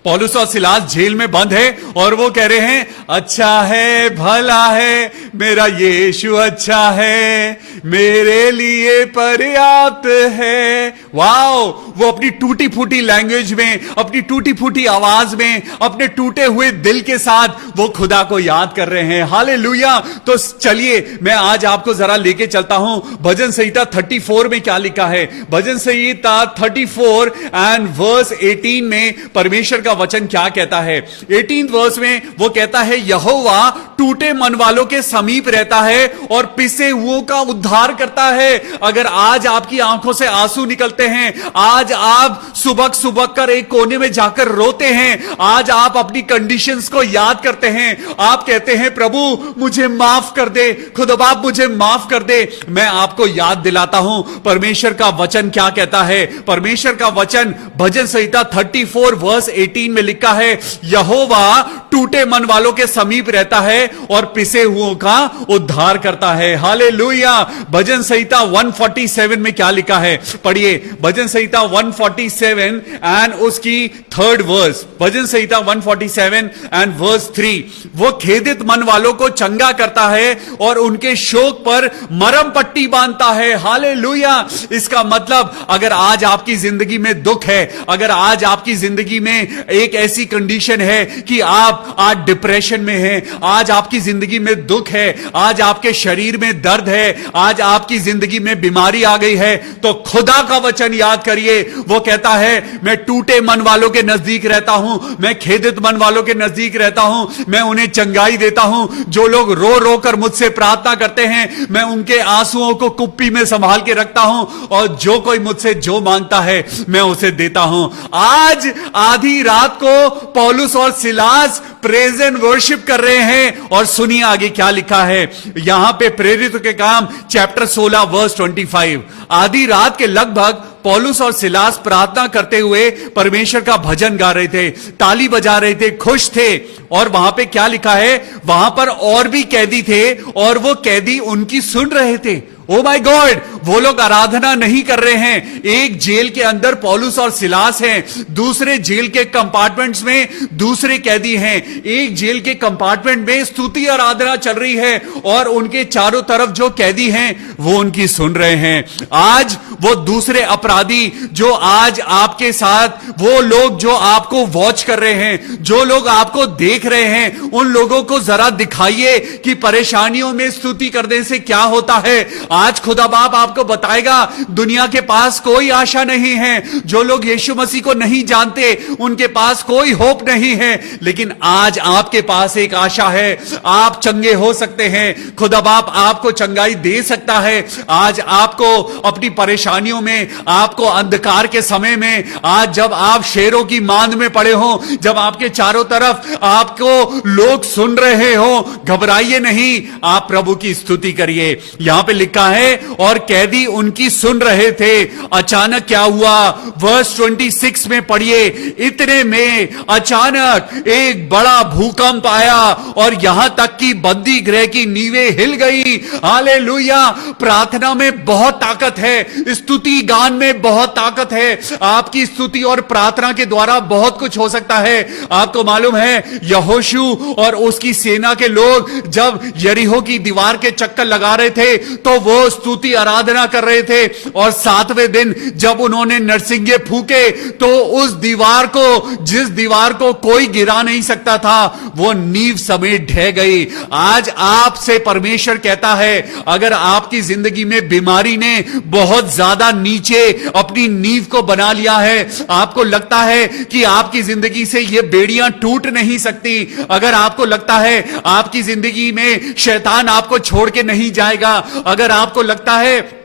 पौलुस और सिलास जेल में बंद है और वो कह रहे हैं अच्छा है, भला है, मेरा यीशु अच्छा है, मेरे लिए पर्याप्त है। वाओ, वो अपनी टूटी फूटी लैंग्वेज में, अपनी टूटी फूटी आवाज में, अपने टूटे हुए दिल के साथ वो खुदा को याद कर रहे हैं। हालेलुया। तो चलिए मैं आज आपको जरा लेके चलता हूं भजन संहिता 34 में क्या लिखा है। भजन संहिता 34 एंड वर्स 18 में परमेश्वर का वचन क्या कहता है। 18 वर्स में वो कहता है यहोवा टूटे मन वालों के समीप रहता है और पिसे हुओं का उद्धार करता है। अगर आज आपकी आंखों से आंसू निकलते हैं, आज आप सुबक सुबक कर एक कोने में जाकर रोते हैं, आज आप अपनी कंडीशंस को याद करते हैं, आप कहते हैं प्रभु मुझे माफ कर दे, खुदा बाप मुझे माफ कर दे, मैं आपको याद दिलाता हूं परमेश्वर का वचन क्या कहता है। परमेश्वर का वचन भजन संहिता 34 वर्स 18 में लिखा है यहोवा टूटे मन वालों के समीप रहता है और पिसे हुओं का उद्धार करता है। हालेलुया। भजन संहिता 147 में क्या लिखा है पढ़िए। भजन संहिता 147 एंड उसकी 3rd वर्स। भजन संहिता 147 एंड वर्स 3, वो खेदित मन वालों को चंगा करता है और उनके शोक पर मरम पट्टी बांधता है। हालेलुया। इसका मतलब अगर आज आपकी जिंदगी में दुख है, अगर आज आपकी जिंदगी में एक ऐसी कंडीशन है कि आप आज डिप्रेशन में हैं, आज आपकी जिंदगी में दुख है, आज आपके शरीर में दर्द है, आज आपकी जिंदगी में बीमारी आ गई है, तो खुदा का वचन याद करिए। वो कहता है मैं टूटे मन वालों के नजदीक रहता हूं, मैं खेदित मन वालों के नजदीक रहता हूं, मैं उन्हें चंगाई देता हूं। जो लोग रो रो कर मुझसे प्रार्थना करते हैं, मैं उनके आंसुओं को कुप्पी में संभाल के रखता हूं और जो कोई मुझसे जो मांगता है मैं उसे देता हूं। आज आधी रात को पौलुस और सिलास प्रेज एंड वर्शिप कर रहे हैं। और सुनिए आगे क्या लिखा है यहां पे प्रेरितों के काम चैप्टर 16 वर्स 25। आधी रात के लगभग पौलुस और सिलास प्रार्थना करते हुए परमेश्वर का भजन गा रहे थे, ताली बजा रहे थे, खुश थे। और वहां पे क्या लिखा है, वहां पर और भी कैदी थे और वो कैदी उनकी सुन रहे थे। ओ माय गॉड, वो लोग आराधना नहीं कर रहे हैं। एक जेल के अंदर पौलुस और सिलास हैं, दूसरे जेल के कंपार्टमेंट्स में दूसरे कैदी हैं। एक जेल के कंपार्टमेंट में स्तुति आराधना चल रही है और उनके चारों तरफ जो कैदी हैं वो उनकी सुन रहे हैं। आज वो दूसरे अपराधी जो आज आपके साथ, वो लोग जो आपको वॉच कर रहे हैं, जो लोग आपको देख रहे हैं, उन लोगों को जरा दिखाइए कि परेशानियों में स्तुति करने से क्या होता है। आज खुदा बाप आपको बताएगा दुनिया के पास कोई आशा नहीं है। जो लोग यीशु मसीह को नहीं जानते उनके पास कोई होप नहीं है, लेकिन आज आपके पास एक आशा है। आप चंगे हो सकते हैं, खुदा बाप आपको चंगाई दे सकता है। आज आपको अपनी परेशानियों में, आपको अंधकार के समय में, आज जब आप शेरों की मांद में पड़े हो, जब आपके चारों तरफ आपको लोग सुन रहे हो, घबराइए नहीं, आप प्रभु की स्तुति करिए। यहां पे लिखा है और कैदी उनकी सुन रहे थे। अचानक क्या हुआ, वर्स 26 में पढ़िए। इतने में अचानक एक बड़ा भूकंप आया और यहां तक कि बंदी गृह की नींवें हिल गई। हालेलुया। प्रार्थना में बहुत ताकत है, स्तुति गान में बहुत ताकत है। आपकी स्तुति और प्रार्थना के द्वारा बहुत कुछ हो सकता है। आपको मालूम है यहोशू और उसकी सेना के लोग जब यरीहो की दीवार के चक्कर लगा रहे थे तो वो स्तुति आराधना कर रहे थे। और 7वें दिन जब उन्होंने नरसिंगे फूके तो उस दीवार को, जिस दीवार को कोई गिरा नहीं सकता था, वो नींव समेत ढह गई। आज आपसे परमेश्वर कहता है, अगर आपकी जिंदगी में बीमारी ने बहुत ज्यादा नीचे अपनी नींव को बना लिया है, आपको लगता है कि आपकी जिंदगी से ये बेड़ियां टूट नहीं सकती, अगर आपको लगता है आपकी जिंदगी में शैतान आपको छोड़ के नहीं जाएगा, अगर आपको लगता है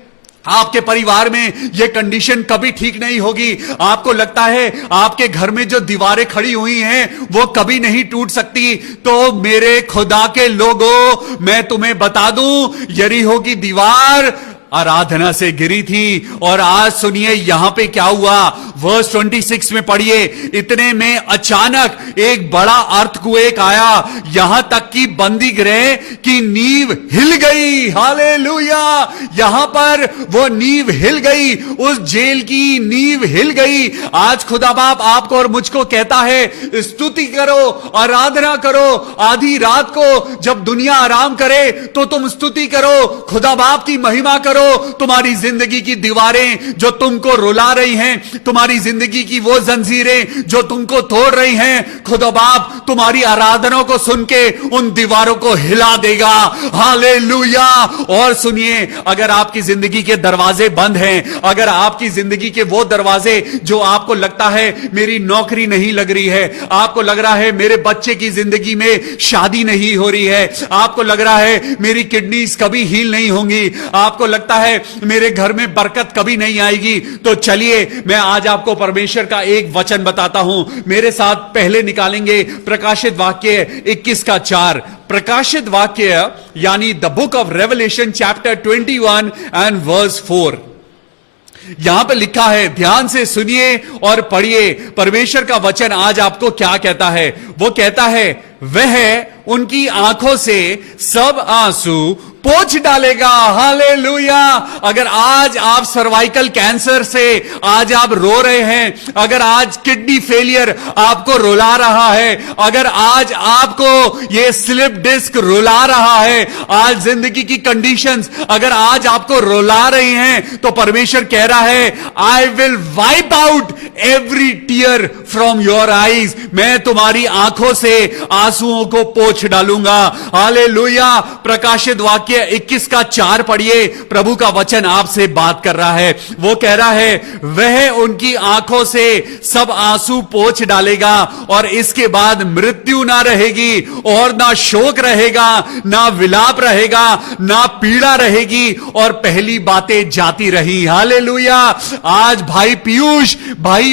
आपके परिवार में यह कंडीशन कभी ठीक नहीं होगी, आपको लगता है आपके घर में जो दीवारें खड़ी हुई हैं वो कभी नहीं टूट सकती, तो मेरे खुदा के लोगों, मैं तुम्हें बता दूं, यरीहो की दीवार आराधना से गिरी थी। और आज सुनिए यहां पे क्या हुआ, वर्स 26 में पढ़िए। इतने में अचानक एक बड़ा अर्थक्वेक आया, यहां तक कि बंदी गृह की नींव हिल गई। हालेलुया। यहां पर वो नींव हिल गई, उस जेल की नींव हिल गई। आज खुदा बाप आपको और मुझको कहता है, स्तुति करो, आराधना करो। आधी रात को जब दुनिया आराम करे तो तुम स्तुति करो, खुदा बाप की महिमा करो। तुम्हारी जिंदगी की दीवारें जो तुमको रुला रही हैं, तुम्हारी जिंदगी की वो जंजीरें जो तुमको तोड़ रही हैं, खुदा बाप तुम्हारी आराधना को सुन के उन दीवारों को हिला देगा। हालेलुया। और सुनिए, अगर आपकी जिंदगी के दरवाजे बंद हैं, अगर आपकी जिंदगी के वो दरवाजे जो आपको लगता है मेरी नौकरी नहीं लग रही है, आपको लग रहा है मेरे बच्चे की जिंदगी में शादी नहीं हो रही है, आपको लग रहा है मेरी किडनीज कभी हील नहीं होंगी, आपको लगता है मेरे घर में बरकत कभी नहीं आएगी, तो चलिए मैं आज आपको परमेश्वर का एक वचन बताता हूं। मेरे साथ पहले निकालेंगे प्रकाशित वाक्य 21 का 4। प्रकाशित वाक्य यानी the book of Revelation chapter 21 and verse 4। यहां पे लिखा है, ध्यान से सुनिए और पढ़िए परमेश्वर का वचन आज आपको क्या कहता है। वो कहता है, वह उनकी आंखों से सब आंसू पोंछ डालेगा। हालेलुया। अगर आज आप सर्वाइकल कैंसर से आज आप रो रहे हैं, अगर आज किडनी फेलियर आपको रुला रहा है, अगर आज आपको ये स्लिप डिस्क रुला रहा है, आज जिंदगी की कंडीशंस अगर आज आपको रुला रही हैं, तो परमेश्वर कह रहा है, I will wipe out every tear from your eyes. मैं तुम्हारी आंखों से आंसुओं को पोंछ पोंछ डालूंगा। हालेलुया। प्रकाशित वाक्य 21 का 4 पढ़िए, प्रभु का वचन आपसे बात कर रहा है। वो कह रहा है, वह उनकी आंखों से सब आंसू पोंछ डालेगा और इसके बाद मृत्यु ना रहेगी और ना शोक रहेगा, ना विलाप रहेगा, ना पीड़ा रहेगी और पहली बातें जाती रही। हालेलुया। आज भाई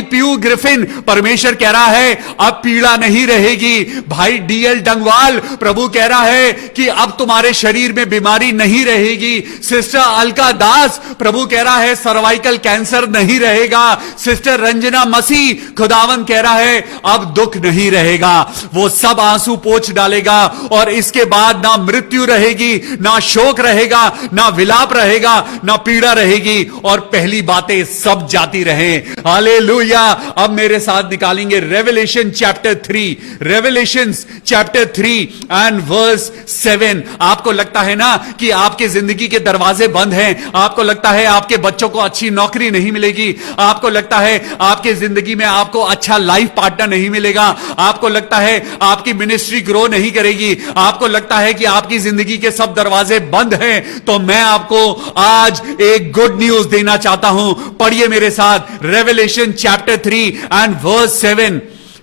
पीयू ग्रिफिन, परमेश्वर कह रहा है अब पीड़ा नहीं रहेगी। भाई डीएल डंगवाल, प्रभु कह रहा है कि अब तुम्हारे शरीर में बीमारी नहीं रहेगी। सिस्टर अलका दास, प्रभु कह रहा है सर्वाइकल कैंसर नहीं रहेगा। सिस्टर रंजना मसीह, खुदावन कह रहा है अब दुख नहीं रहेगा। वो सब आंसू पोंछ डालेगा और इसके बाद ना मृत्यु रहेगी, ना शोक रहेगा, ना विलाप रहेगा, ना पीड़ा रहेगी और पहली बातें सब जाती रहे। हालेलुया। अब मेरे साथ निकालेंगे Revelation chapter 3, Revelation chapter 3 and verse 7। आपको लगता है ना कि आपके जिंदगी के दरवाजे बंद हैं, आपको लगता है आपके बच्चों को अच्छी नौकरी नहीं मिलेगी, आपको लगता है आपके जिंदगी में आपको अच्छा लाइफ पार्टनर नहीं मिलेगा, आपको लगता है आपकी मिनिस्ट्री ग्रो नहीं करेगी, आपको लगता है कि आपकी जिंदगी के सब दरवाजे बंद हैं, तो मैं आपको आज एक गुड न्यूज देना चाहता हूं। पढ़िए मेरे साथ Revelation chapter 3 and verse 7।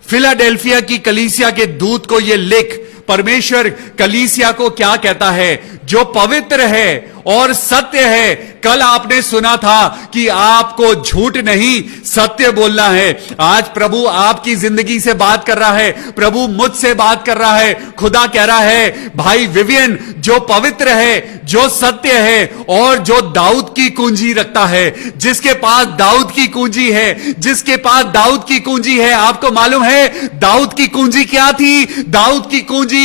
Philadelphia की कलीसिया के दूत को यह लिख, परमेश्वर कलीसिया को क्या कहता है, जो पवित्र है और सत्य है। कल आपने सुना था कि आपको झूठ नहीं सत्य बोलना है। आज प्रभु आपकी जिंदगी से बात कर रहा है, प्रभु मुझसे बात कर रहा है। खुदा कह रहा है, भाई विवियन, जो पवित्र है, जो सत्य है और जो दाऊद की कुंजी रखता है, जिसके पास दाऊद की कुंजी है, जिसके पास दाऊद की कुंजी है। आपको मालूम है दाऊद की कुंजी क्या थी? दाऊद की कुंजी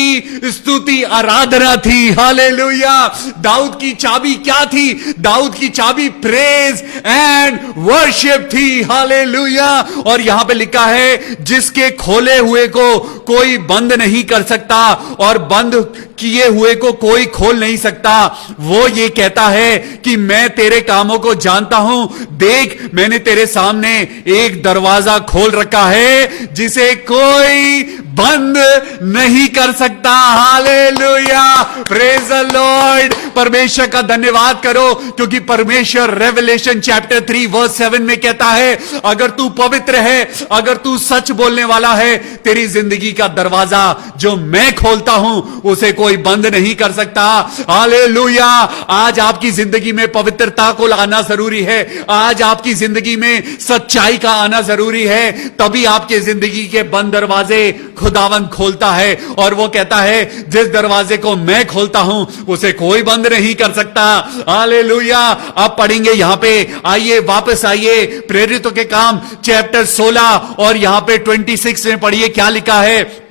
स्तुति आराधना थी। हालेलुया। दाऊद की चाबी क्या थी? दाऊद की चाबी प्रेज एंड वर्शिप थी। हालेलुया। और यहां पे लिखा है, जिसके खोले हुए को कोई बंद नहीं कर सकता और बंद किए हुए को कोई खोल नहीं सकता। वो ये कहता है कि मैं तेरे कामों को जानता हूं, देख मैंने तेरे सामने एक दरवाजा खोल रखा है जिसे कोई बंद नहीं कर सकता। हालेलुया। Praise the Lord. परमेश्वर का धन्यवाद करो, क्योंकि परमेश्वर रेवलेशन चैप्टर 3 वर्स 7 में कहता है, अगर तू पवित्र है, अगर तू सच बोलने वाला है, तेरी जिंदगी का दरवाजा जो मैं खोलता हूं उसे कोई बंद नहीं कर सकता। हालेलुया। आज आपकी जिंदगी में पवित्रता को लाना जरूरी है, आज आपकी जिंदगी में सच्चाई का आना जरूरी है, तभी आपके जिंदगी के बंद दरवाजे खुदावन खोलता है। और वो कहता है, जिस दरवाजे को मैं खोलता हूं उसे कोई बंद नहीं कर सकता। हालेलुया। अब पढ़ेंगे यहां पे, आइए वापस आइए प्रेरितों के काम चैप्टर 16 और यहां पे 26 में पढ़िए क्या लिखा है।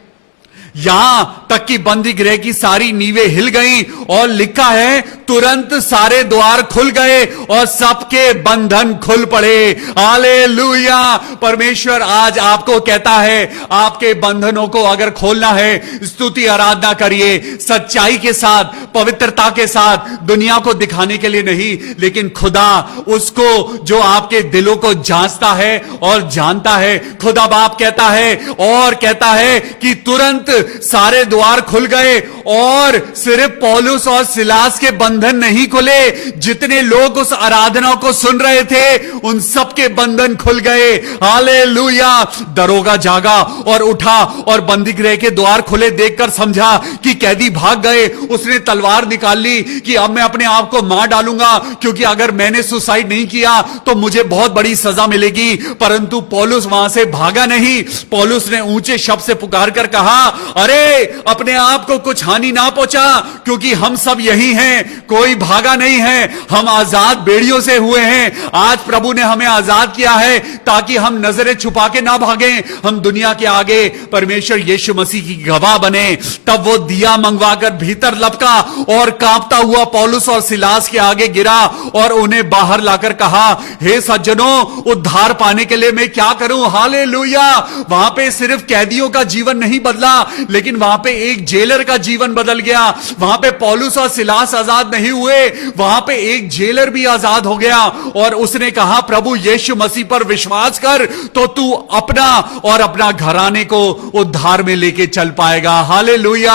यहां तक कि बंदी गृह की सारी नींवें हिल गईं और लिखा है, तुरंत सारे द्वार खुल गए और सबके बंधन खुल पड़े। हालेलुया। परमेश्वर आज आपको कहता है, आपके बंधनों को अगर खोलना है, स्तुति आराधना करिए सच्चाई के साथ, पवित्रता के साथ, दुनिया को दिखाने के लिए नहीं, लेकिन खुदा उसको जो आपके दिलों को जांचता है और जानता है। खुदा बाप कहता है और कहता है कि तुरंत सारे द्वार खुल गए और सिर्फ पौलुस और सिलास के बंधन नहीं खुले, जितने लोग उस आराधना को सुन रहे थे उन सबके बंधन खुल गए। हालेलुया। दरोगा जागा और उठा और बंदी गृह के द्वार खुले देखकर समझा कि कैदी भाग गए। उसने तलवार निकाल ली कि अब मैं अपने आप को मार डालूंगा, क्योंकि अगर मैंने सुसाइड नहीं किया तो मुझे बहुत बड़ी सजा मिलेगी। परंतु पौलुस वहां से भागा नहीं। पौलुस ने ऊंचे शब्द से पुकार कर कहा, अरे अपने आप को कुछ हानि ना पहुंचा, क्योंकि हम सब यही हैं, कोई भागा नहीं है, हम आजाद बेड़ियों से हुए हैं। आज प्रभु ने हमें आजाद किया है ताकि हम नजरें छुपा के ना भागें, हम दुनिया के आगे परमेश्वर यीशु मसीह की गवाह बने। तब वो दिया मंगवाकर भीतर लपका और कांपता हुआ पौलुस और सिलास के आगे गिरा और उन्हें बाहर लाकर कहा, हे सज्जनों, उद्धार पाने के लिए मैं क्या करूं? हालेलुया। वहां पे सिर्फ कैदियों का जीवन नहीं बदला, लेकिन वहां पे एक जेलर का जीवन बदल गया। वहां पे पौलुस और सिलास आजाद आजाद नहीं हुए, वहां पे एक जेलर भी आजाद हो गया और उसने कहा प्रभु यीशु मसीह पर विश्वास कर तो तू अपना और अपना घराने को उद्धार में लेके चल पाएगा। हालेलुया।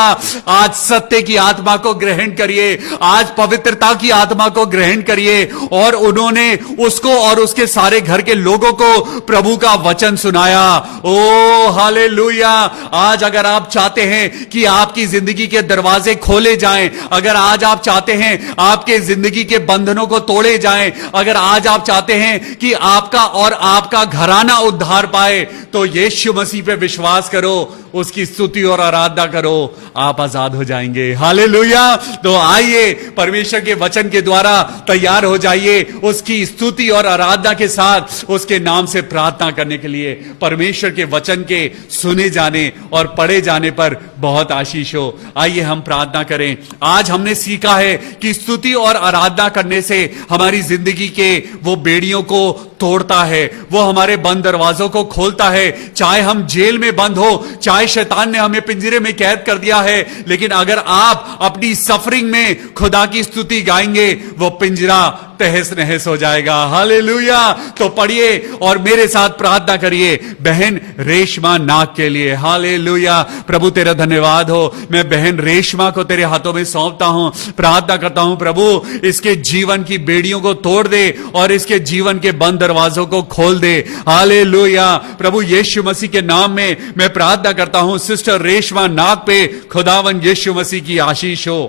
आज सत्य की आत्मा को ग्रहण करिए, आज पवित्रता की आत्मा को ग्रहण करिए। और उन्होंने उसको और उसके सारे घर के लोगों को प्रभु का वचन सुनाया। ओ हालेलुया। आज अगर आप चाहते हैं कि आपकी जिंदगी के दरवाजे खोले जाएं, अगर आज आप चाहते हैं आपके जिंदगी के बंधनों को तोड़े जाएं, अगर आज आप चाहते हैं कि आपका और आपका घराना उद्धार पाए, तो यीशु मसीह पे विश्वास करो, उसकी स्तुति और आराधना करो, आप आजाद हो जाएंगे। हालेलुया। तो आइए परमेश्वर के वचन के द्वारा तैयार हो जाइए, उसकी स्तुति और आराधना के साथ उसके नाम से प्रार्थना करने के लिए। परमेश्वर के वचन के सुने जाने और पढ़े जाने पर बहुत आशीष हो। आइए हम प्रार्थना करें। आज हमने सीखा है कि स्तुति और आराधना करने से हमारी जिंदगी के वो बेड़ियों को तोड़ता है, वो हमारे बंद दरवाजों को खोलता है। चाहे हम जेल में बंद हो, चाहे शैतान ने हमें पिंजरे में कैद कर दिया है, लेकिन अगर आप अपनी सफरिंग में खुदा की स्तुति गाएंगे, वो पिंजरा तहस नहस हो जाएगा। हालेलुया। तो पढ़िए और मेरे साथ प्रार्थना करिए बहन रेशमा नाग के लिए। हालेलुया। प्रभु तेरा धन्यवाद हो। मैं बहन रेशमा को तेरे हाथों में सौंपता हूं, प्रार्थना करता हूं प्रभु इसके जीवन की बेड़ियों को तोड़ दे और इसके जीवन के बंद दरवाजों को खोल दे। हालेलुया। प्रभु यीशु मसीह के नाम में मैं प्रार्थना करता हूं सिस्टर रेशमा नाग पे खुदावन यीशु मसीह की आशीष हो।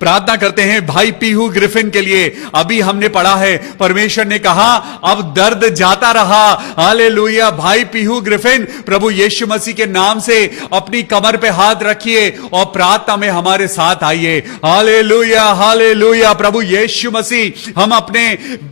प्रार्थना करते हैं भाई पीहू ग्रिफिन के लिए। अभी हमने पढ़ा है परमेश्वर ने कहा अब दर्द जाता रहा। हालेलुया। भाई पीहू ग्रिफिन प्रभु यीशु मसीह के नाम से अपनी कमर पे हाथ रखिए और प्रार्थना में हमारे साथ आइए। हालेलुया। हालेलुया। प्रभु यीशु मसीह हम अपने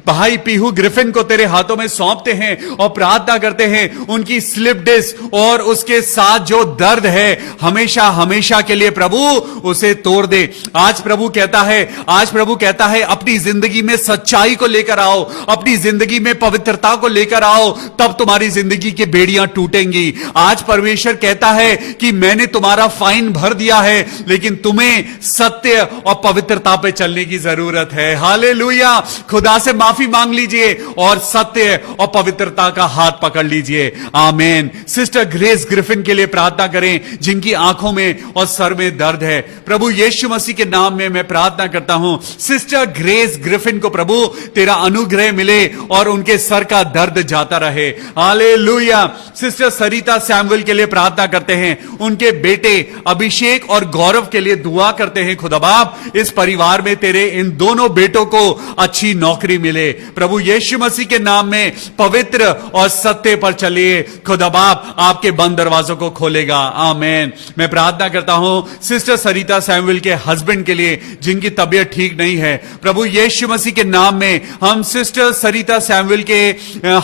भाई पीहू ग्रिफिन को तेरे हाथों में सौंपते हैं और प्रार्थना करते हैं उनकी स्लिप डिस्क और उसके साथ जो दर्द है हमेशा हमेशा के लिए प्रभु उसे तोड़ दे। आज प्रभु कहता है अपनी जिंदगी में सच्चाई को लेकर आओ, अपनी जिंदगी में पवित्रता को लेकर आओ, तब तुम्हारी जिंदगी की बेड़ियां टूटेंगी। आज परमेश्वर कहता है कि मैंने तुम्हारा फाइन भर दिया है, लेकिन तुम्हें सत्य और पवित्रता पे चलने की जरूरत है। हालेलुया। खुदा से माफी मांग लीजिए और सत्य और पवित्रता का हाथ पकड़ लीजिए। आमीन। सिस्टर ग्रेस ग्रिफिन के लिए प्रार्थना करें जिनकी आंखों में और सर में दर्द है। प्रभु यीशु मसीह के नाम में मैं प्रार्थना करता हूं सिस्टर ग्रेस ग्रिफिन को प्रभु तेरा अनुग्रह मिले और उनके सर का दर्द जाता रहे। हालेलुया। सिस्टर सरिता सैमुअल के लिए प्रार्थना करते हैं, उनके बेटे अभिषेक और गौरव के लिए दुआ करते हैं खुदा बाप इस परिवार में तेरे इन दोनों बेटों को अच्छी नौकरी मिले। प्रभु यीशु मसीह के नाम में पवित्र और सत्य पर चलिए, खुदा बाप आपके बंद दरवाजों को खोलेगा। आमीन। मैं प्रार्थना करता हूं सिस्टर सरिता सैमुअल के हस्बैंड के लिए जिनकी तबीयत ठीक नहीं है। प्रभु यीशु मसीह के नाम में हम सिस्टर सरिता सैमुअल के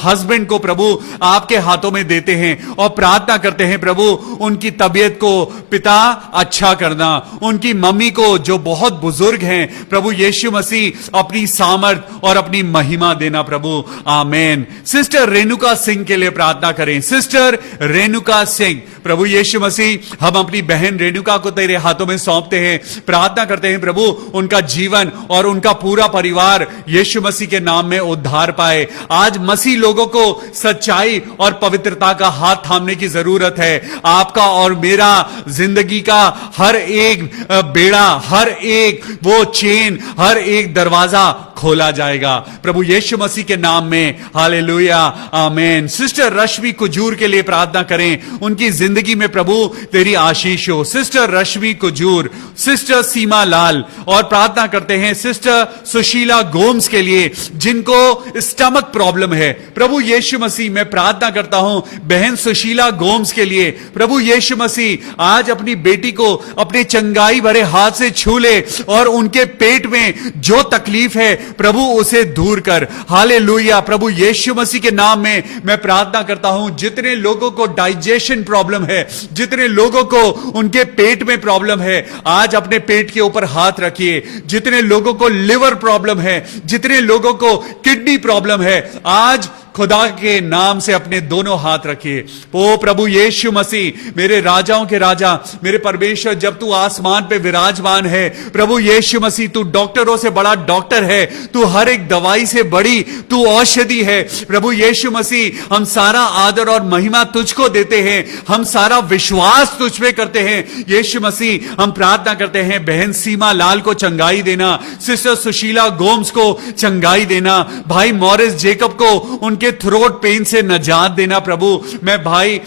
हस्बैंड को प्रभु आपके हाथों में देते हैं और प्रार्थना करते हैं प्रभु उनकी तबीयत को पिता अच्छा करना, उनकी मम्मी को जो बहुत बुजुर्ग हैं प्रभु यीशु मसीह अपनी सामर्थ और अपनी महिमा देना प्रभु। आमीन। सिस्टर रेणुका सिंह के लिए प्रार्थना करें। सिस्टर रेणुका सिंह प्रभु यीशु मसीह हम अपनी बहन रेणुका को तेरे हाथों में सौंपते हैं, प्रार्थना करते हैं प्रभु उनका जीवन और उनका पूरा परिवार यीशु मसीह के नाम में उद्धार पाए। आज मसीह लोगों को सच्चाई और पवित्रता का हाथ थामने की जरूरत है। आपका और मेरा जिंदगी का हर एक बेड़ा, हर एक वो चेन, हर एक दरवाजा खोला जाएगा प्रभु यीशु मसीह के नाम में। हालेलुया। आमीन। सिस्टर रश्मि कुजूर के लिए प्रार्थना करें, उनकी जिंदगी में प्रभु तेरी आशीष हो। सिस्टर रश्मि कुजूर, सिस्टर सीमा लाल और प्रार्थना करते हैं सिस्टर सुशीला गोम्स के लिए जिनको स्टमक प्रॉब्लम है। प्रभु यीशु मसीह मैं प्रार्थना करता हूं बहन सुशीला गोम्स के लिए। प्रभु यीशु मसीह आज अपनी बेटी को अपने चंगाई भरे हाथ से छू ले और उनके पेट में जो तकलीफ है प्रभु उसे दूर कर। हालेलुया। प्रभु यीशु मसीह के नाम में मैं प्रार्थना करता हूं जितने लोगों को डाइजेशन प्रॉब्लम है, जितने लोगों को उनके पेट में प्रॉब्लम है, आज अपने पेट के ऊपर हाथ रखिए। जितने लोगों को लिवर प्रॉब्लम है, जितने लोगों को किडनी प्रॉब्लम है, आज खुदा के नाम से अपने दोनों हाथ रखिए। ओ प्रभु यीशु मसीह, मेरे राजाओं के राजा, मेरे परमेश्वर, जब तू आसमान पे विराजमान है, प्रभु यीशु मसीह, तू डॉक्टरों से बड़ा डॉक्टर है, तू हर एक दवाई से बड़ी तू औषधि है। प्रभु यीशु मसीह, हम सारा आदर और महिमा तुझको देते हैं, हम सारा विश्वास तुझ पे करते हैं। यीशु मसीह, हम प्रार्थना करते हैं, बहन सीमा लाल को चंगाई देना, सिस्टर सुशीला गोम्स को चंगाई देना, भाई मॉरिस जेकब को उनके थ्रोट पेन से निजात देना। प्रभु, मैं भाई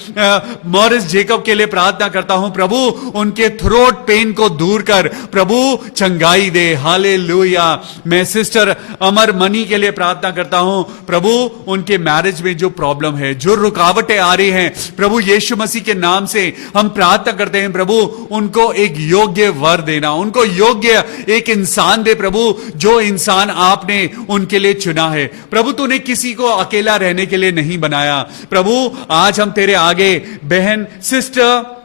मॉरिस जेकब के लिए प्रार्थना करता हूं, प्रभु उनके थ्रोट पेन को दूर कर, प्रभु चंगाई दे। हालेलुया। मैं सिस्टर अमर मनी के लिए प्रार्थना करता हूं, प्रभु उनके मैरिज में जो प्रॉब्लम है, जो रुकावटें आ रही हैं, प्रभु यीशु मसीह के नाम से हम प्रार्थना करते हैं, प्रभु उनको एक योग्य वर देना, उनको योग्य एक इंसान दे प्रभु, जो इंसान आपने उनके लिए चुना है। प्रभु तूने किसी को अकेला रहने के लिए नहीं बनाया। प्रभु आज हम तेरे आगे बहन सिस्टर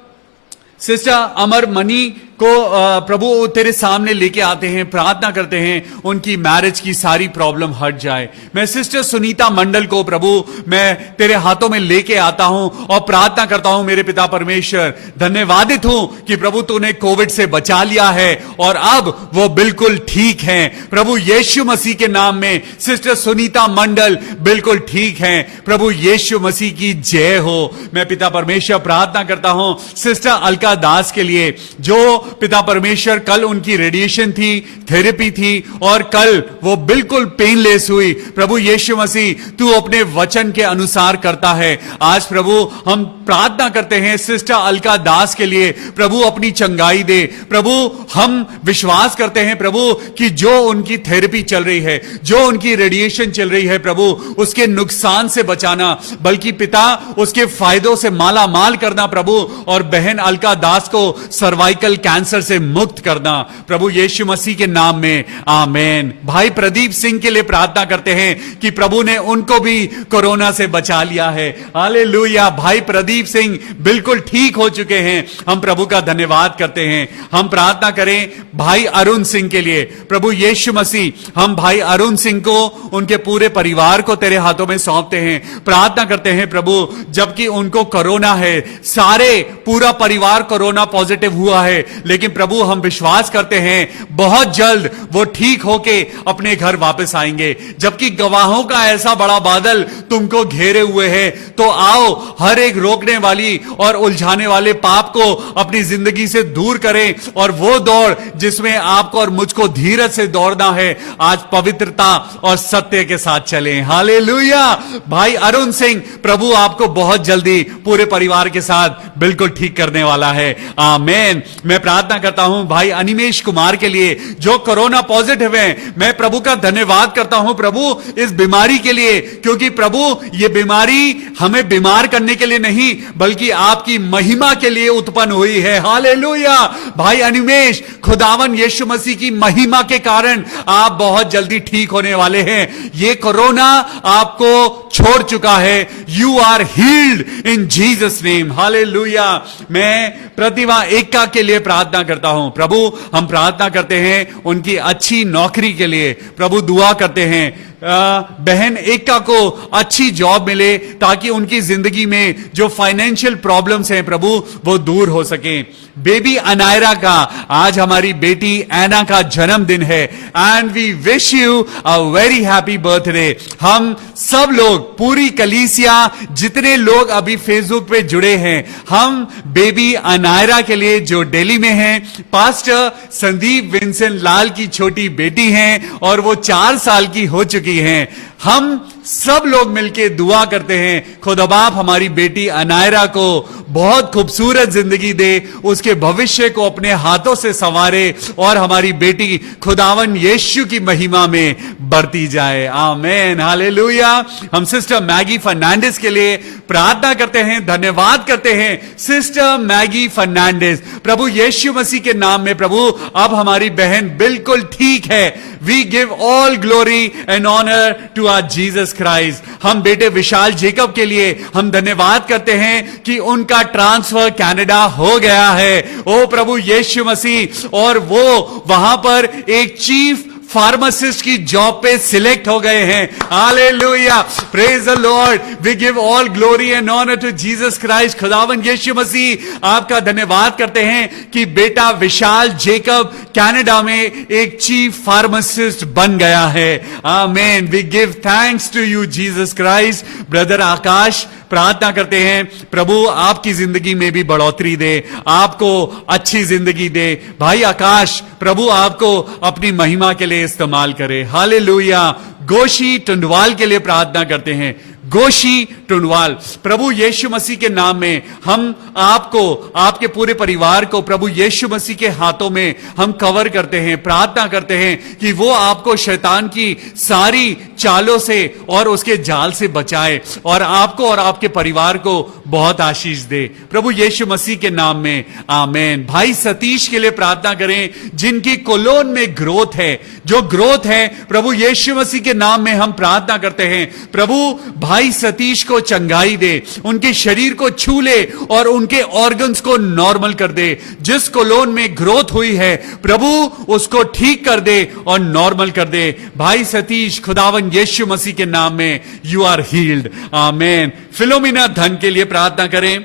अमर मनी को प्रभु तेरे सामने लेके आते हैं, प्रार्थना करते हैं उनकी मैरिज की सारी प्रॉब्लम हट जाए। मैं सिस्टर सुनीता मंडल को प्रभु मैं तेरे हाथों में लेके आता हूं और प्रार्थना करता हूं, मेरे पिता परमेश्वर, धन्यवादित हूं कि प्रभु तूने कोविड से बचा लिया है और अब वो बिल्कुल ठीक हैं। प्रभु यीशु मसीह के नाम में सिस्टर सुनीता मंडल बिल्कुल ठीक हैं। प्रभु यीशु मसीह की जय हो। मैं पिता परमेश्वर प्रार्थना करता हूं सिस्टर अलका दास के लिए, जो पिता परमेश्वर कल उनकी रेडिएशन थी, थेरेपी थी और कल वो बिल्कुल पेनलेस हुई। प्रभु यीशु मसीह, तू अपने वचन के अनुसार करता है। आज प्रभु हम प्रार्थना करते हैं सिस्टर अलका दास के लिए, प्रभु अपनी चंगाई दे। प्रभु हम विश्वास करते हैं प्रभु कि जो उनकी थेरेपी चल रही है, जो उनकी रेडिएशन चल रही है, प्रभु उसके नुकसान से बचाना, बल्कि पिता उसके फायदों से माला माल करना प्रभु, और बहन अलका दास को सर्वाइकल कैंसर से मुक्त करना प्रभु यीशु मसीह के नाम में, आमेन। भाई प्रदीप सिंह के लिए प्रार्थना करते हैं कि प्रभु ने उनको भी कोरोना से बचा लिया है। हालेलुया। भाई प्रदीप सिंह बिल्कुल ठीक हो चुके हैं, हम प्रभु का धन्यवाद करते हैं। हम प्रार्थना करें भाई अरुण सिंह के लिए, प्रभु यीशु मसीह, हम भाई अरुण सिंह को, उनके पूरे परिवार को तेरे हाथों में सौंपते हैं। प्रार्थना करते हैं प्रभु, जबकि उनको कोरोना है, सारे पूरा परिवार कोरोना पॉजिटिव हुआ है, लेकिन प्रभु हम विश्वास करते हैं बहुत जल्द वो ठीक होके अपने घर वापस आएंगे। जबकि गवाहों का ऐसा बड़ा बादल तुमको घेरे हुए है, तो आओ हर एक रोकने वाली और उलझाने वाले पाप को अपनी जिंदगी से दूर करें और वो दौड़ जिसमें आपको और मुझको धीरज से दौड़ना है, आज पवित्रता और सत्य के साथ चलें। हालेलुया। भाई अरुण सिंह, प्रभु आपको बहुत जल्दी पूरे परिवार के साथ बिल्कुल ठीक करने वाला है, आमेन। मैं प्रार्थना करता हूं भाई अनिमेश कुमार के लिए, जो कोरोना पॉजिटिव हैं। मैं प्रभु का धन्यवाद करता हूं प्रभु इस बीमारी के लिए, क्योंकि प्रभु ये बीमारी हमें बीमार करने के लिए नहीं, बल्कि आपकी महिमा के लिए उत्पन्न हुई है। हालेलुया। भाई अनिमेश, खुदावन यीशु मसीह की महिमा के कारण आप बहुत जल्दी ठीक होने वाले हैं। ये कोरोना आपको छोड़ चुका है। You are healed in Jesus name. Hallelujah. मैं प्रतिभा एक्का के लिए प्रार्थना करता हूं प्रभु, हम प्रार्थना करते हैं उनकी अच्छी नौकरी के लिए, प्रभु दुआ करते हैं बहन एक्का को अच्छी जॉब मिले, ताकि उनकी जिंदगी में जो फाइनेंशियल प्रॉब्लम्स हैं प्रभु वो दूर हो सके। बेबी अनायरा का, आज हमारी बेटी एना का जन्मदिन है, and we wish you a very happy birthday. हम सब लोग, पूरी कलीसिया, जितने लोग अभी फेसबुक पे जुड़े हैं, हम बेबी अनायरा के लिए, जो दिल्ली में हैं, पास्टर संदीप विंसेंट लाल की छोटी बेटी हैं और वो 4 साल की हो चुकी हैं, हम सब लोग मिलकर दुआ करते हैं खुदा बाप हमारी बेटी अनायरा को बहुत खूबसूरत जिंदगी दे, उसके भविष्य को अपने हाथों से संवारे और हमारी बेटी खुदावन यीशु की महिमा में बढ़ती जाए, आमेन। हालेलुया। हम सिस्टर मैगी फर्नांडिस के लिए प्रार्थना करते हैं, धन्यवाद करते हैं सिस्टर मैगी फर्नांडिस, प्रभु यीशु मसीह के नाम में प्रभु अब हमारी बहन बिल्कुल ठीक है। We give all glory and honour to our Jesus Christ. हम बेटे विशाल जेकब के लिए हम धन्यवाद करते हैं कि उनका ट्रांसफर कनाडा हो गया है, ओ प्रभु यीशु मसीह, और वो वहां पर एक चीफ फार्मासिस्ट की जॉब पे सिलेक्ट हो गए हैं। Hallelujah, praise the Lord, we give all glory and honour to Jesus Christ. खुदावंद यीशु मसीह आपका धन्यवाद करते हैं कि बेटा विशाल जेकब कनाडा में एक चीफ फार्मासिस्ट बन गया है। Amen, we give thanks to you Jesus Christ. Brother Akash, प्रार्थना करते हैं प्रभु आपकी जिंदगी में भी बढ़ोतरी दे, आपको अच्छी जिंदगी दे। भाई आकाश, प्रभु आपको अपनी महिमा के लिए इस्तेमाल करे। हालेलुया। गोशी टुंडवाल के लिए प्रार्थना करते हैं। गोशी टुंडवाल, प्रभु यीशु मसीह के नाम में हम आपको, आपके पूरे परिवार को प्रभु यीशु मसीह के हाथों में हम कवर करते हैं। प्रार्थना करते हैं कि वो आपको शैतान की सारी चालों से और उसके जाल से बचाए और आपको और आपके परिवार को बहुत आशीष दे, प्रभु यीशु मसीह के नाम में, आमेन। भाई सतीश के लिए प्रार्थना करें, जिनकी कोलोन में ग्रोथ है, जो ग्रोथ है प्रभु यीशु मसीह के नाम में हम प्रार्थना करते हैं। प्रभु भाई सतीश को चंगाई दे, उनके शरीर को छू ले और उनके ऑर्गन्स को नॉर्मल कर दे। जिस कोलोन में ग्रोथ हुई है प्रभु उसको ठीक कर दे और नॉर्मल कर दे। भाई सतीश, खुदावन यीशु मसीह के नाम में you are healed, amen. Philomena धन के लिए प्रार्थना करें,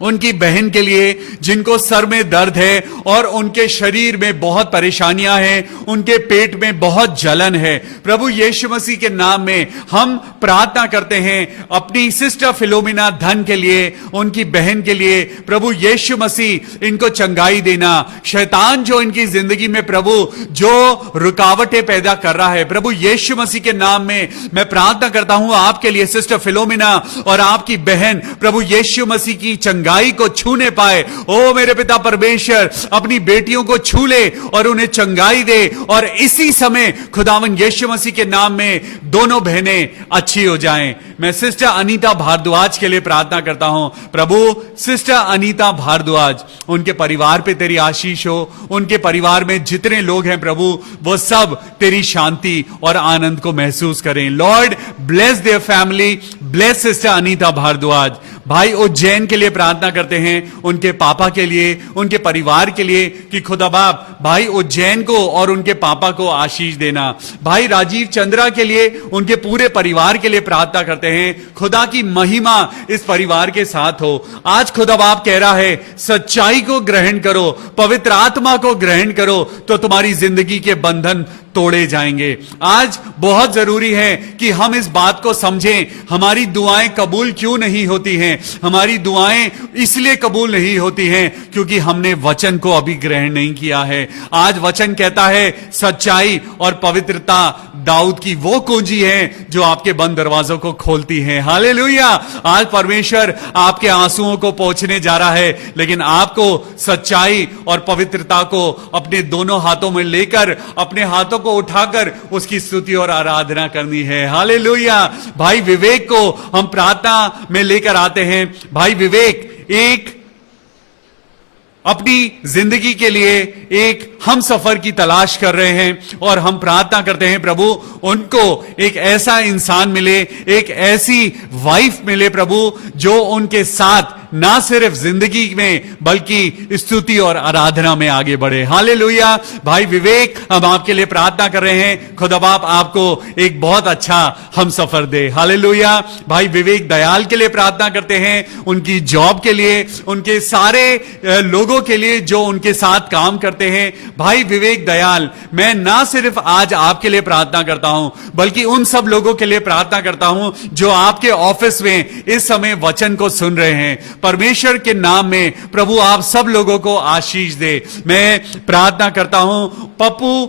उनकी बहन के लिए जिनको सर में दर्द है और उनके शरीर में बहुत परेशानियां हैं, उनके पेट में बहुत जलन है। प्रभु यीशु मसीह के नाम में हम प्रार्थना करते हैं अपनी सिस्टर फिलोमिना धन के लिए, उनकी बहन के लिए। प्रभु यीशु मसीह इनको चंगाई देना। शैतान जो इनकी जिंदगी में प्रभु जो रुकावटें पैदा कर रहा है, प्रभु यीशु मसीह के नाम में मैं प्रार्थना करता हूं आपके लिए सिस्टर फिलोमिना और आपकी बहन प्रभु यीशु मसीह की चंगाई को छूने पाए। ओ मेरे पिता परमेश्वर, अपनी बेटियों को छू ले और उन्हें चंगाई दे, और इसी समय खुदावन यीशु मसीह के नाम में दोनों बहनें अच्छी हो जाएं। मैं सिस्टर अनीता भारद्वाज के लिए प्रार्थना करता हूं। प्रभु सिस्टर अनीता भारद्वाज, उनके परिवार पे तेरी आशीष हो, उनके परिवार में जितने लोग हैं प्रभु वो सब तेरी शांति और आनंद को महसूस करें। Lord bless their family, bless sister Anita Bhardwaj. भाई उज्जैन के लिए प्रार्थना करते हैं, उनके पापा के लिए, उनके परिवार के लिए कि खुदा बाप भाई उज्जैन को और उनके पापा को आशीष देना। भाई राजीव चंद्रा के लिए, उनके पूरे परिवार के लिए प्रार्थना करते हैं, खुदा की महिमा इस परिवार के साथ हो। आज खुदा बाप कह रहा है सच्चाई को ग्रहण करो, पवित्र आत्मा को ग्रहण करो तो तुम्हारी जिंदगी के बंधन तोड़े जाएंगे। आज बहुत जरूरी है कि हम इस बात को समझें, हमारी दुआएं कबूल क्यों नहीं होती हैं। हमारी दुआएं इसलिए कबूल नहीं होती हैं क्योंकि हमने वचन को अभी ग्रहण नहीं किया है। आज वचन कहता है सच्चाई और पवित्रता दाऊद की वो कुंजी है जो आपके बंद दरवाजों को खोलती है। हालेलुया। आज परमेश्वर आपके आंसुओं को पोंछने जा रहा है, लेकिन आपको सच्चाई और पवित्रता को अपने दोनों हाथों में लेकर, अपने हाथों को उठाकर उसकी स्तुति और आराधना करनी है। हालेलुया। भाई विवेक को हम प्रार्थना में लेकर आते हैं। भाई विवेक एक अपनी जिंदगी के लिए एक हम सफर की तलाश कर रहे हैं और हम प्रार्थना करते हैं प्रभु उनको एक ऐसा इंसान मिले, एक ऐसी वाइफ मिले प्रभु जो उनके साथ ना सिर्फ जिंदगी में बल्कि स्तुति और आराधना में आगे बढ़े। हालेलुया। भाई विवेक, हम आपके लिए प्रार्थना कर रहे हैं, खुदा बाप आपको एक बहुत अच्छा हम सफर दे। हालेलुया। भाई विवेक दयाल के लिए प्रार्थना करते हैं, उनकी जॉब के लिए, उनके सारे लोगों के लिए जो उनके साथ काम करते हैं। भाई विवेक दयाल, मैं ना सिर्फ आज आपके लिए प्रार्थना करता हूं बल्कि उन सब लोगों के लिए प्रार्थना करता हूं जो आपके ऑफिस में इस समय वचन को सुन रहे हैं। परमेश्वर के नाम में प्रभु आप सब लोगों को आशीष दे। मैं प्रार्थना करता हूं पप्पू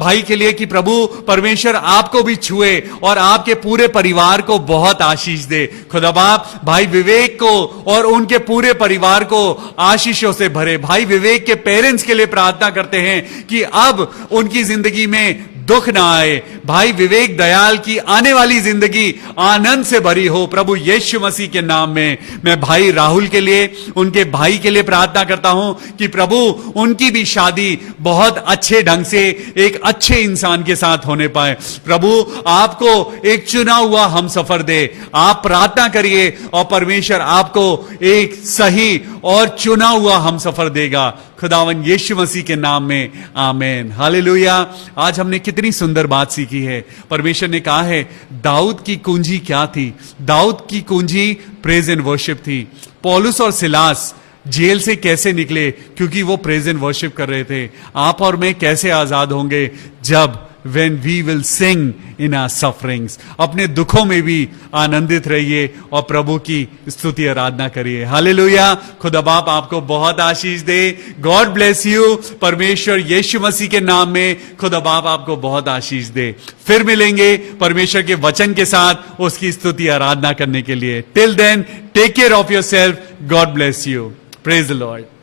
भाई के लिए कि प्रभु परमेश्वर आपको भी छुए और आपके पूरे परिवार को बहुत आशीष दे। खुदा बाप भाई विवेक को और उनके पूरे परिवार को आशीषों से भरे। भाई विवेक के पेरेंट्स के लिए प्रार्थना करते हैं कि अब उनकी जिंदगी में दुख ना आए, भाई विवेक दयाल की आने वाली जिंदगी आनंद से भरी हो। प्रभु यीशु मसीह के नाम में मैं भाई राहुल के लिए, उनके भाई के लिए प्रार्थना करता हूं कि प्रभु उनकी भी शादी बहुत अच्छे ढंग से एक अच्छे इंसान के साथ होने पाए। प्रभु आपको एक चुना हुआ हम सफर दे। आप प्रार्थना करिए और परमेश्वर आपको एक सही और चुना हुआ हम सफर देगा, खुदावन यीशु मसीह के नाम में, आमीन, हालेलुया। आज हमने कितनी सुंदर बात सीखी है। परमेश्वर ने कहा है दाऊद की कुंजी क्या थी? दाऊद की कुंजी प्रेज एंड वर्शिप थी। पौलुस और सिलास जेल से कैसे निकले? क्योंकि वो प्रेज एंड वर्शिप कर रहे थे। आप और मैं कैसे आजाद होंगे? जब when we will sing in our sufferings। अपने दुखों में भी आनंदित रहिए और प्रभु की स्तुति आराधना करिए। हालेलुया। खुदा बाप आपको बहुत आशीष दे। God bless you. परमेश्वर यीशु मसीह के नाम में खुदा बाप आपको बहुत आशीष दे। फिर मिलेंगे परमेश्वर के वचन के साथ उसकी स्तुति आराधना करने के लिए। Till then take care of yourself. God bless you. Praise the Lord.